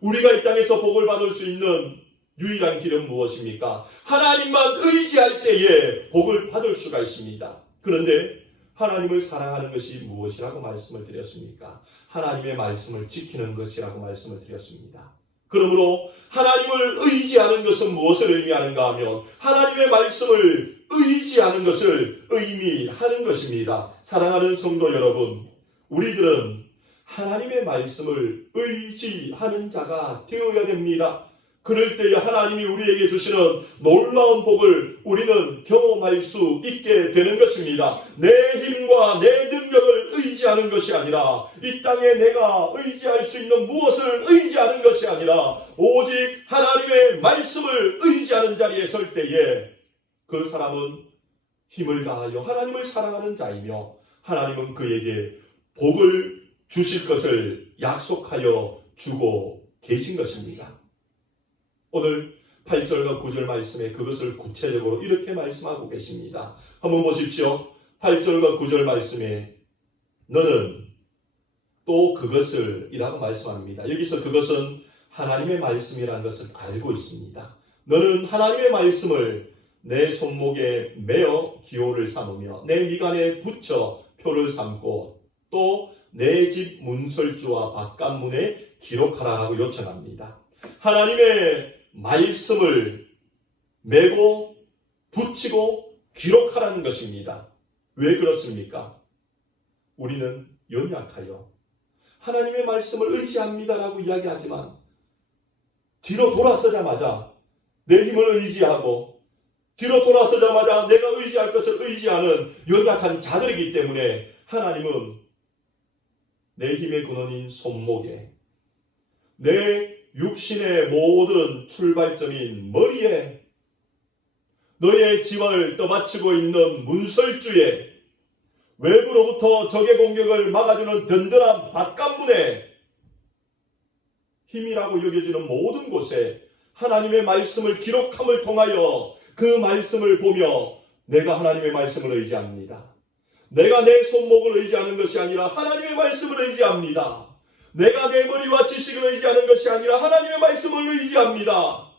우리가 이 땅에서 복을 받을 수 있는 유일한 길은 무엇입니까? 하나님만 의지할 때에 복을 받을 수가 있습니다. 그런데 하나님을 사랑하는 것이 무엇이라고 말씀을 드렸습니까? 하나님의 말씀을 지키는 것이라고 말씀을 드렸습니다. 그러므로 하나님을 의지하는 것은 무엇을 의미하는가 하면 하나님의 말씀을 의지하는 것을 의미하는 것입니다. 사랑하는 성도 여러분, 우리들은 하나님의 말씀을 의지하는 자가 되어야 됩니다. 그럴 때에 하나님이 우리에게 주시는 놀라운 복을 우리는 경험할 수 있게 되는 것입니다. 내 힘과 내 능력을 의지하는 것이 아니라 이 땅에 내가 의지할 수 있는 무엇을 의지하는 것이 아니라 오직 하나님의 말씀을 의지하는 자리에 설 때에 그 사람은 힘을 다하여 하나님을 사랑하는 자이며 하나님은 그에게 복을 주실 것을 약속하여 주고 계신 것입니다. 오늘 8절과 9절 말씀에 그것을 구체적으로 이렇게 말씀하고 계십니다. 한번 보십시오. 8절과 9절 말씀에 너는 또 그것을 이라고 말씀합니다. 여기서 그것은 하나님의 말씀이라는 것을 알고 있습니다. 너는 하나님의 말씀을 내 손목에 매어 기호를 삼으며 내 미간에 붙여 표를 삼고 또 내 집 문설주와 바깥문에 기록하라라고 요청합니다. 하나님의 말씀을 메고 붙이고 기록하라는 것입니다. 왜 그렇습니까? 우리는 연약하여 하나님의 말씀을 의지합니다라고 이야기하지만 뒤로 돌아서자마자 내 힘을 의지하고 뒤로 돌아서자마자 내가 의지할 것을 의지하는 연약한 자들이기 때문에 하나님은 내 힘의 근원인 손목에 내 육신의 모든 출발점인 머리에 너의 집을 떠받치고 있는 문설주에 외부로부터 적의 공격을 막아주는 든든한 바깥문에 힘이라고 여겨지는 모든 곳에 하나님의 말씀을 기록함을 통하여 그 말씀을 보며 내가 하나님의 말씀을 의지합니다. 내가 내 손목을 의지하는 것이 아니라 하나님의 말씀을 의지합니다. 내가 내 머리와 지식을 의지하는 것이 아니라 하나님의 말씀을 의지합니다.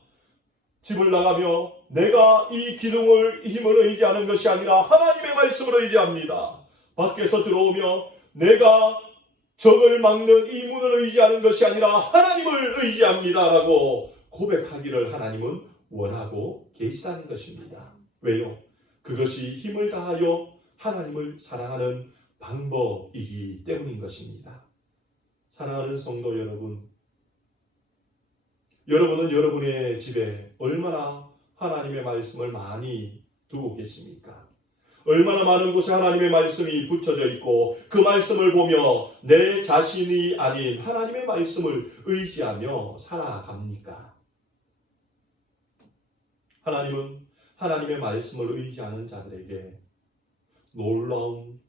집을 나가며 내가 이 기둥을 힘을 의지하는 것이 아니라 하나님의 말씀을 의지합니다. 밖에서 들어오며 내가 적을 막는 이 문을 의지하는 것이 아니라 하나님을 의지합니다라고 고백하기를 하나님은 원하고 계시다는 것입니다. 왜요? 그것이 힘을 다하여 하나님을 사랑하는 방법이기 때문인 것입니다. 사랑하는 성도 여러분, 여러분은 여러분의 집에 얼마나 하나님의 말씀을 많이 두고 계십니까? 얼마나 많은 곳에 하나님의 말씀이 붙여져 있고 그 말씀을 보며 내 자신이 아닌 하나님의 말씀을 의지하며 살아갑니까? 하나님은 하나님의 말씀을 의지하는 자들에게 놀라운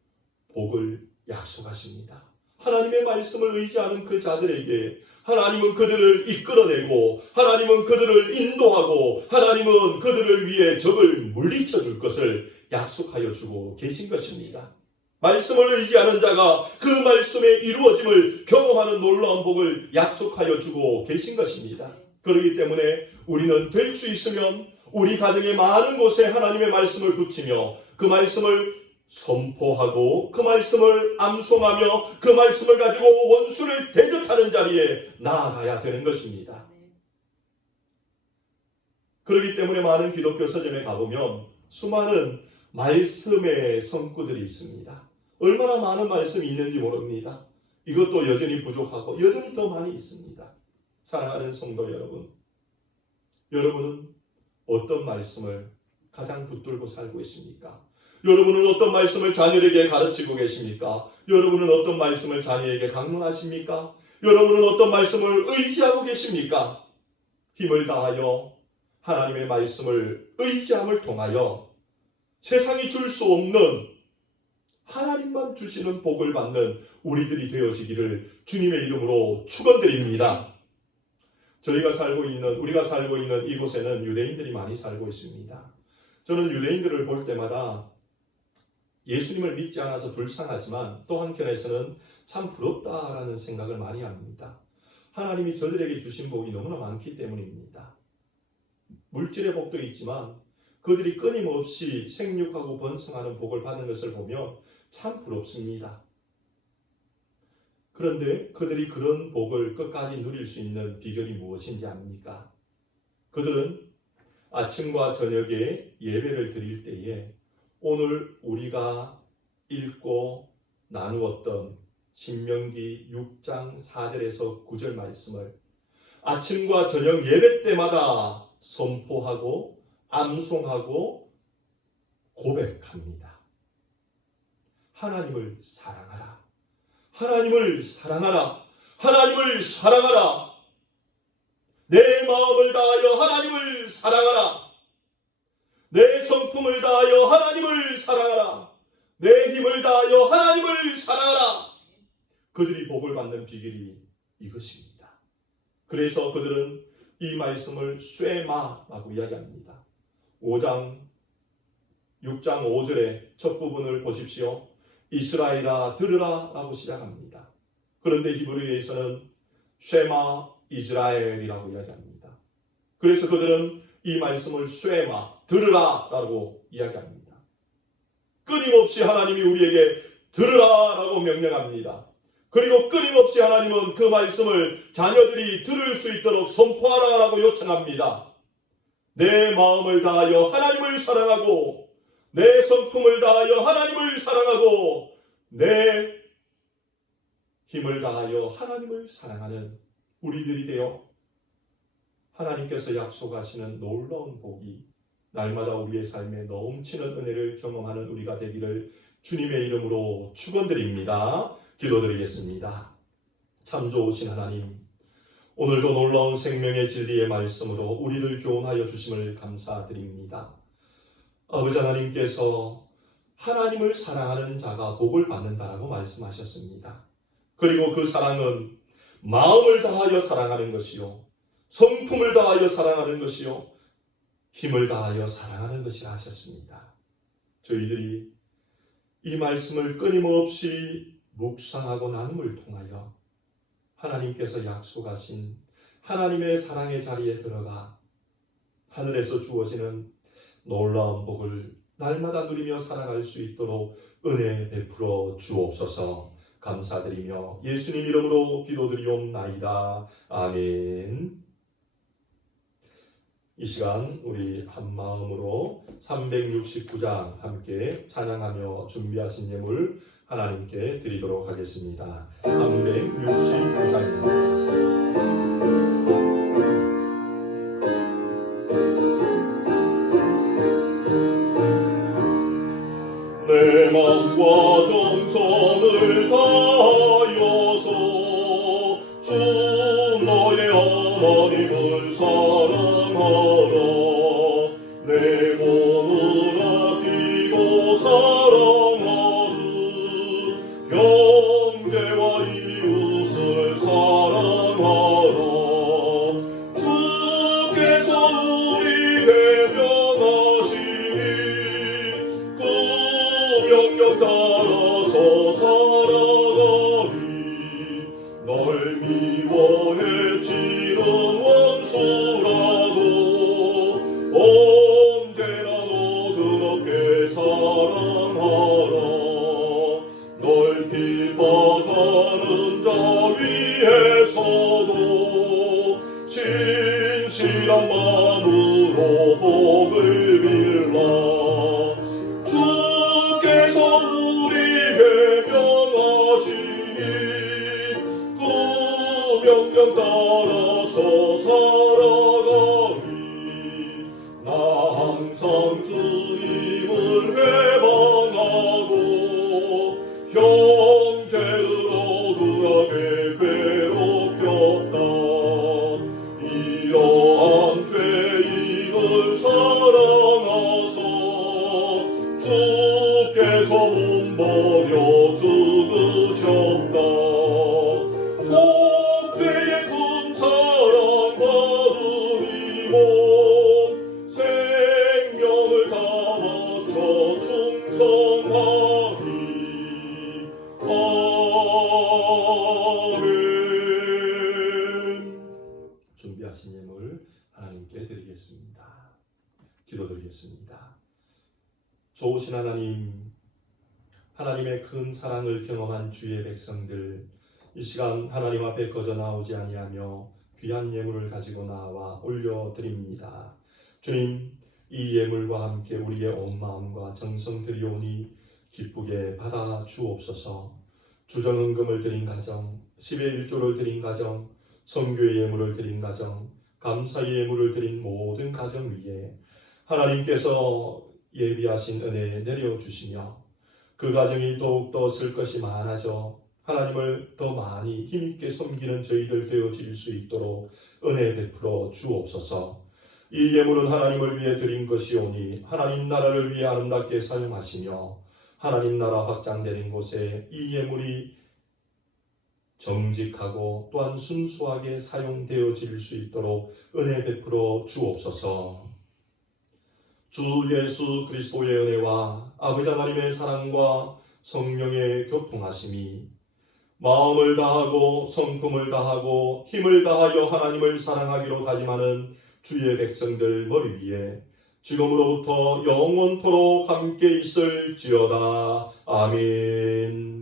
복을 약속하십니다. 하나님의 말씀을 의지하는 그 자들에게 하나님은 그들을 이끌어내고 하나님은 그들을 인도하고 하나님은 그들을 위해 적을 물리쳐 줄 것을 약속하여 주고 계신 것입니다. 말씀을 의지하는 자가 그 말씀의 이루어짐을 경험하는 놀라운 복을 약속하여 주고 계신 것입니다. 그렇기 때문에 우리는 될 수 있으면 우리 가정의 많은 곳에 하나님의 말씀을 붙이며 그 말씀을 선포하고 그 말씀을 암송하며 그 말씀을 가지고 원수를 대적하는 자리에 나아가야 되는 것입니다. 그렇기 때문에 많은 기독교 서점에 가보면 수많은 말씀의 성구들이 있습니다. 얼마나 많은 말씀이 있는지 모릅니다. 이것도 여전히 부족하고 여전히 더 많이 있습니다. 사랑하는 성도 여러분, 여러분은 어떤 말씀을 가장 붙들고 살고 있습니까? 여러분은 어떤 말씀을 자녀에게 가르치고 계십니까? 여러분은 어떤 말씀을 자녀에게 강론하십니까? 여러분은 어떤 말씀을 의지하고 계십니까? 힘을 다하여 하나님의 말씀을 의지함을 통하여 세상이 줄 수 없는 하나님만 주시는 복을 받는 우리들이 되어지기를 주님의 이름으로 축원드립니다. 우리가 살고 있는 이곳에는 유대인들이 많이 살고 있습니다. 저는 유대인들을 볼 때마다 예수님을 믿지 않아서 불쌍하지만 또 한편에서는 참 부럽다라는 생각을 많이 합니다. 하나님이 저들에게 주신 복이 너무나 많기 때문입니다. 물질의 복도 있지만 그들이 끊임없이 생육하고 번성하는 복을 받는 것을 보면 참 부럽습니다. 그런데 그들이 그런 복을 끝까지 누릴 수 있는 비결이 무엇인지 압니까? 그들은 아침과 저녁에 예배를 드릴 때에 오늘 우리가 읽고 나누었던 신명기 6장 4절에서 9절 말씀을 아침과 저녁 예배 때마다 선포하고 암송하고 고백합니다. 하나님을 사랑하라. 하나님을 사랑하라. 하나님을 사랑하라. 내 마음을 다하여 하나님을 사랑하라. 내 성품을 다하여 하나님을 사랑하라. 내 힘을 다하여 하나님을 사랑하라. 그들이 복을 받는 비결이 이것입니다. 그래서 그들은 이 말씀을 쇠마라고 이야기합니다. 6장 5절의 첫 부분을 보십시오. 이스라엘아 들으라 라고 시작합니다. 그런데 히브리어에서는 쉐마 이스라엘이라고 이야기합니다. 그래서 그들은 이 말씀을 쉐마 들으라 라고 이야기합니다. 끊임없이 하나님이 우리에게 들으라 라고 명령합니다. 그리고 끊임없이 하나님은 그 말씀을 자녀들이 들을 수 있도록 선포하라 라고 요청합니다. 내 마음을 다하여 하나님을 사랑하고 내 성품을 다하여 하나님을 사랑하고 내 힘을 다하여 하나님을 사랑하는 우리들이 되어 하나님께서 약속하시는 놀라운 복이 날마다 우리의 삶에 넘치는 은혜를 경험하는 우리가 되기를 주님의 이름으로 축원드립니다. 기도드리겠습니다. 참 좋으신 하나님, 오늘도 놀라운 생명의 진리의 말씀으로 우리를 교훈하여 주심을 감사드립니다. 아버지 하나님께서 하나님을 사랑하는 자가 복을 받는다라고 말씀하셨습니다. 그리고 그 사랑은 마음을 다하여 사랑하는 것이요, 성품을 다하여 사랑하는 것이요, 힘을 다하여 사랑하는 것이라 하셨습니다. 저희들이 이 말씀을 끊임없이 묵상하고 나눔을 통하여 하나님께서 약속하신 하나님의 사랑의 자리에 들어가 하늘에서 주어지는 놀라운 복을 날마다 누리며 살아갈 수 있도록 은혜 베풀어 주옵소서. 감사드리며 예수님 이름으로 기도드리옵나이다. 아멘. 이 시간 우리 한마음으로 369장 함께 찬양하며 준비하신 예물 하나님께 드리도록 하겠습니다. 369장입니다. 내 마음과 정성을 다하여서 주 너의 하나님을 사랑하라. 미워해지는 원수라도 언제나 너 그렇게 사랑하라. 널 핍박하는 자 위에서도 신실한 마음으로 복을 빌라. 주께서 우리에게 명하시니 그 명령 따라서 살아가리. 나 항상 주님을 회방하고 형제를 억울하게 괴롭혔다. 이러한 죄인을 사랑하사 주께서 몸버려 죽으셨다. 속죄의 큰 사랑 받은 이 몸 생명을 다 바쳐 충성하리. 아멘. 준비하신 예물 하나님께 드리겠습니다. 기도드리겠습니다. 좋으신 하나님, 하나님의 큰 사랑을 경험한 주의 백성들, 이 시간 하나님 앞에 거저 나오지 아니하며 귀한 예물을 가지고 나와 올려드립니다. 주님, 이 예물과 함께 우리의 온 마음과 정성 드리오니 기쁘게 받아 주옵소서. 주정헌금을 드린 가정, 10의 1조를 드린 가정, 선교의 예물을 드린 가정, 감사의 예물을 드린 모든 가정 위에 하나님께서 예비하신 은혜 내려주시며 그 가정이 더욱더 쓸 것이 많아져 하나님을 더 많이 힘있게 섬기는 저희들 되어질 수 있도록 은혜 베풀어 주옵소서. 이 예물은 하나님을 위해 드린 것이오니 하나님 나라를 위해 아름답게 사용하시며 하나님 나라 확장되는 곳에 이 예물이 정직하고 또한 순수하게 사용되어질 수 있도록 은혜 베풀어 주옵소서. 주 예수 그리스도의 은혜와 아버지 하나님의 사랑과 성령의 교통하심이 마음을 다하고 성품을 다하고 힘을 다하여 하나님을 사랑하기로 다짐하는 주의 백성들 머리 위에 지금으로부터 영원토록 함께 있을지어다. 아멘.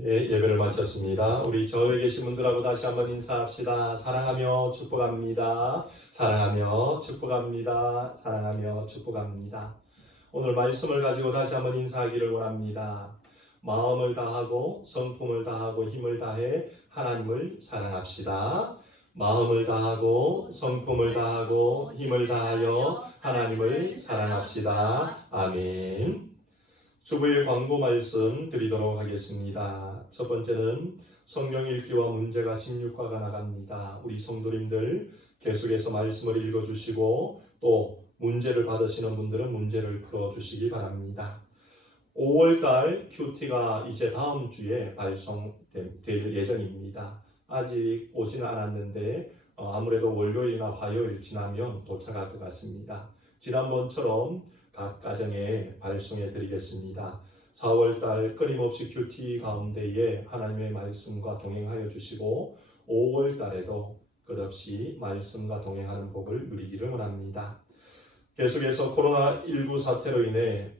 예배를 마쳤습니다. 우리 저에 계신 분들하고 다시 한번 인사합시다. 사랑하며 축복합니다. 사랑하며 축복합니다. 사랑하며 축복합니다. 오늘 말씀을 가지고 다시 한번 인사하기를 원합니다. 마음을 다하고 성품을 다하고 힘을 다해 하나님을 사랑합시다. 마음을 다하고 성품을 다하고 힘을 다하여 하나님을 사랑합시다. 아멘. 주부의 광고 말씀 드리도록 하겠습니다. 첫 번째는 성경 읽기와 문제가 16과가 나갑니다. 우리 성도님들 계속해서 말씀을 읽어주시고 또 문제를 받으시는 분들은 문제를 풀어주시기 바랍니다. 5월달 큐티가 이제 다음 주에 발송될 예정입니다. 아직 오지는 않았는데 아무래도 월요일이나 화요일 지나면 도착할 것 같습니다. 지난번처럼 각 가정에 발송해 드리겠습니다. 4월달 끊임없이 큐티 가운데에 하나님의 말씀과 동행하여 주시고 5월달에도 끝없이 말씀과 동행하는 복을 누리기를 원합니다. 계속해서 코로나19 사태로 인해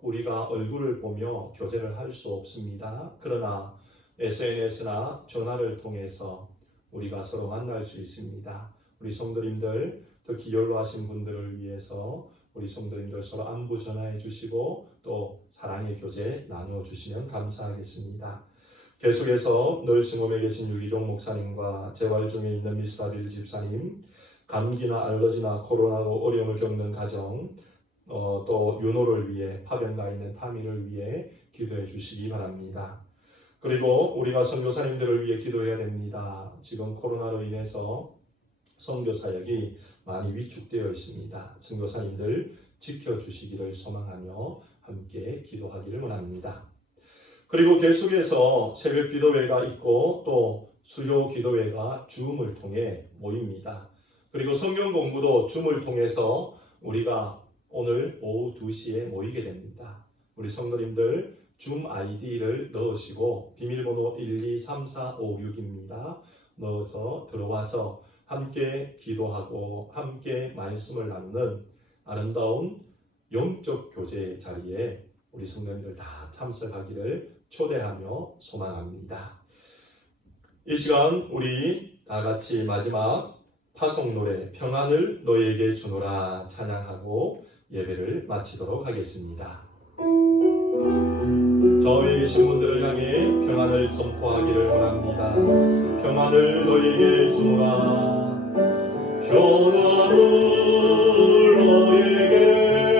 우리가 얼굴을 보며 교제를 할 수 없습니다. 그러나 SNS나 전화를 통해서 우리가 서로 만날 수 있습니다. 우리 성도님들, 특히 연로하신 분들을 위해서 우리 성도님들 서로 안부 전화해 주시고 또 사랑의 교제 나누어 주시면 감사하겠습니다. 계속해서 널싱홈에 계신 유기종 목사님과 재활 중에 있는 미스라빌 집사님, 감기나 알러지나 코로나로 어려움을 겪는 가정, 또 윤호를 위해 파병가 있는 타민을 위해 기도해 주시기 바랍니다. 그리고 우리가 선교사님들을 위해 기도해야 됩니다. 지금 코로나로 인해서 선교 사역이 많이 위축되어 있습니다. 선교사님들 지켜주시기를 소망하며 함께 기도하기를 원합니다. 그리고 계속해서 새벽 기도회가 있고 또 수요 기도회가 줌을 통해 모입니다. 그리고 성경 공부도 줌을 통해서 우리가 오늘 오후 2시에 모이게 됩니다. 우리 성도님들 줌 아이디를 넣으시고 비밀번호 1234566입니다. 넣어서 들어와서 함께 기도하고 함께 말씀을 나누는 아름다운 영적 교제 자리에 우리 성도님들 다 참석하기를 초대하며 소망합니다. 이 시간 우리 다 같이 마지막 파송 노래 평안을 너에게 주노라 찬양하고 예배를 마치도록 하겠습니다. 저 위에 계신 분들을 향해 평안을 선포하기를 원합니다. 평안을 너에게 주노라 평안을 너에게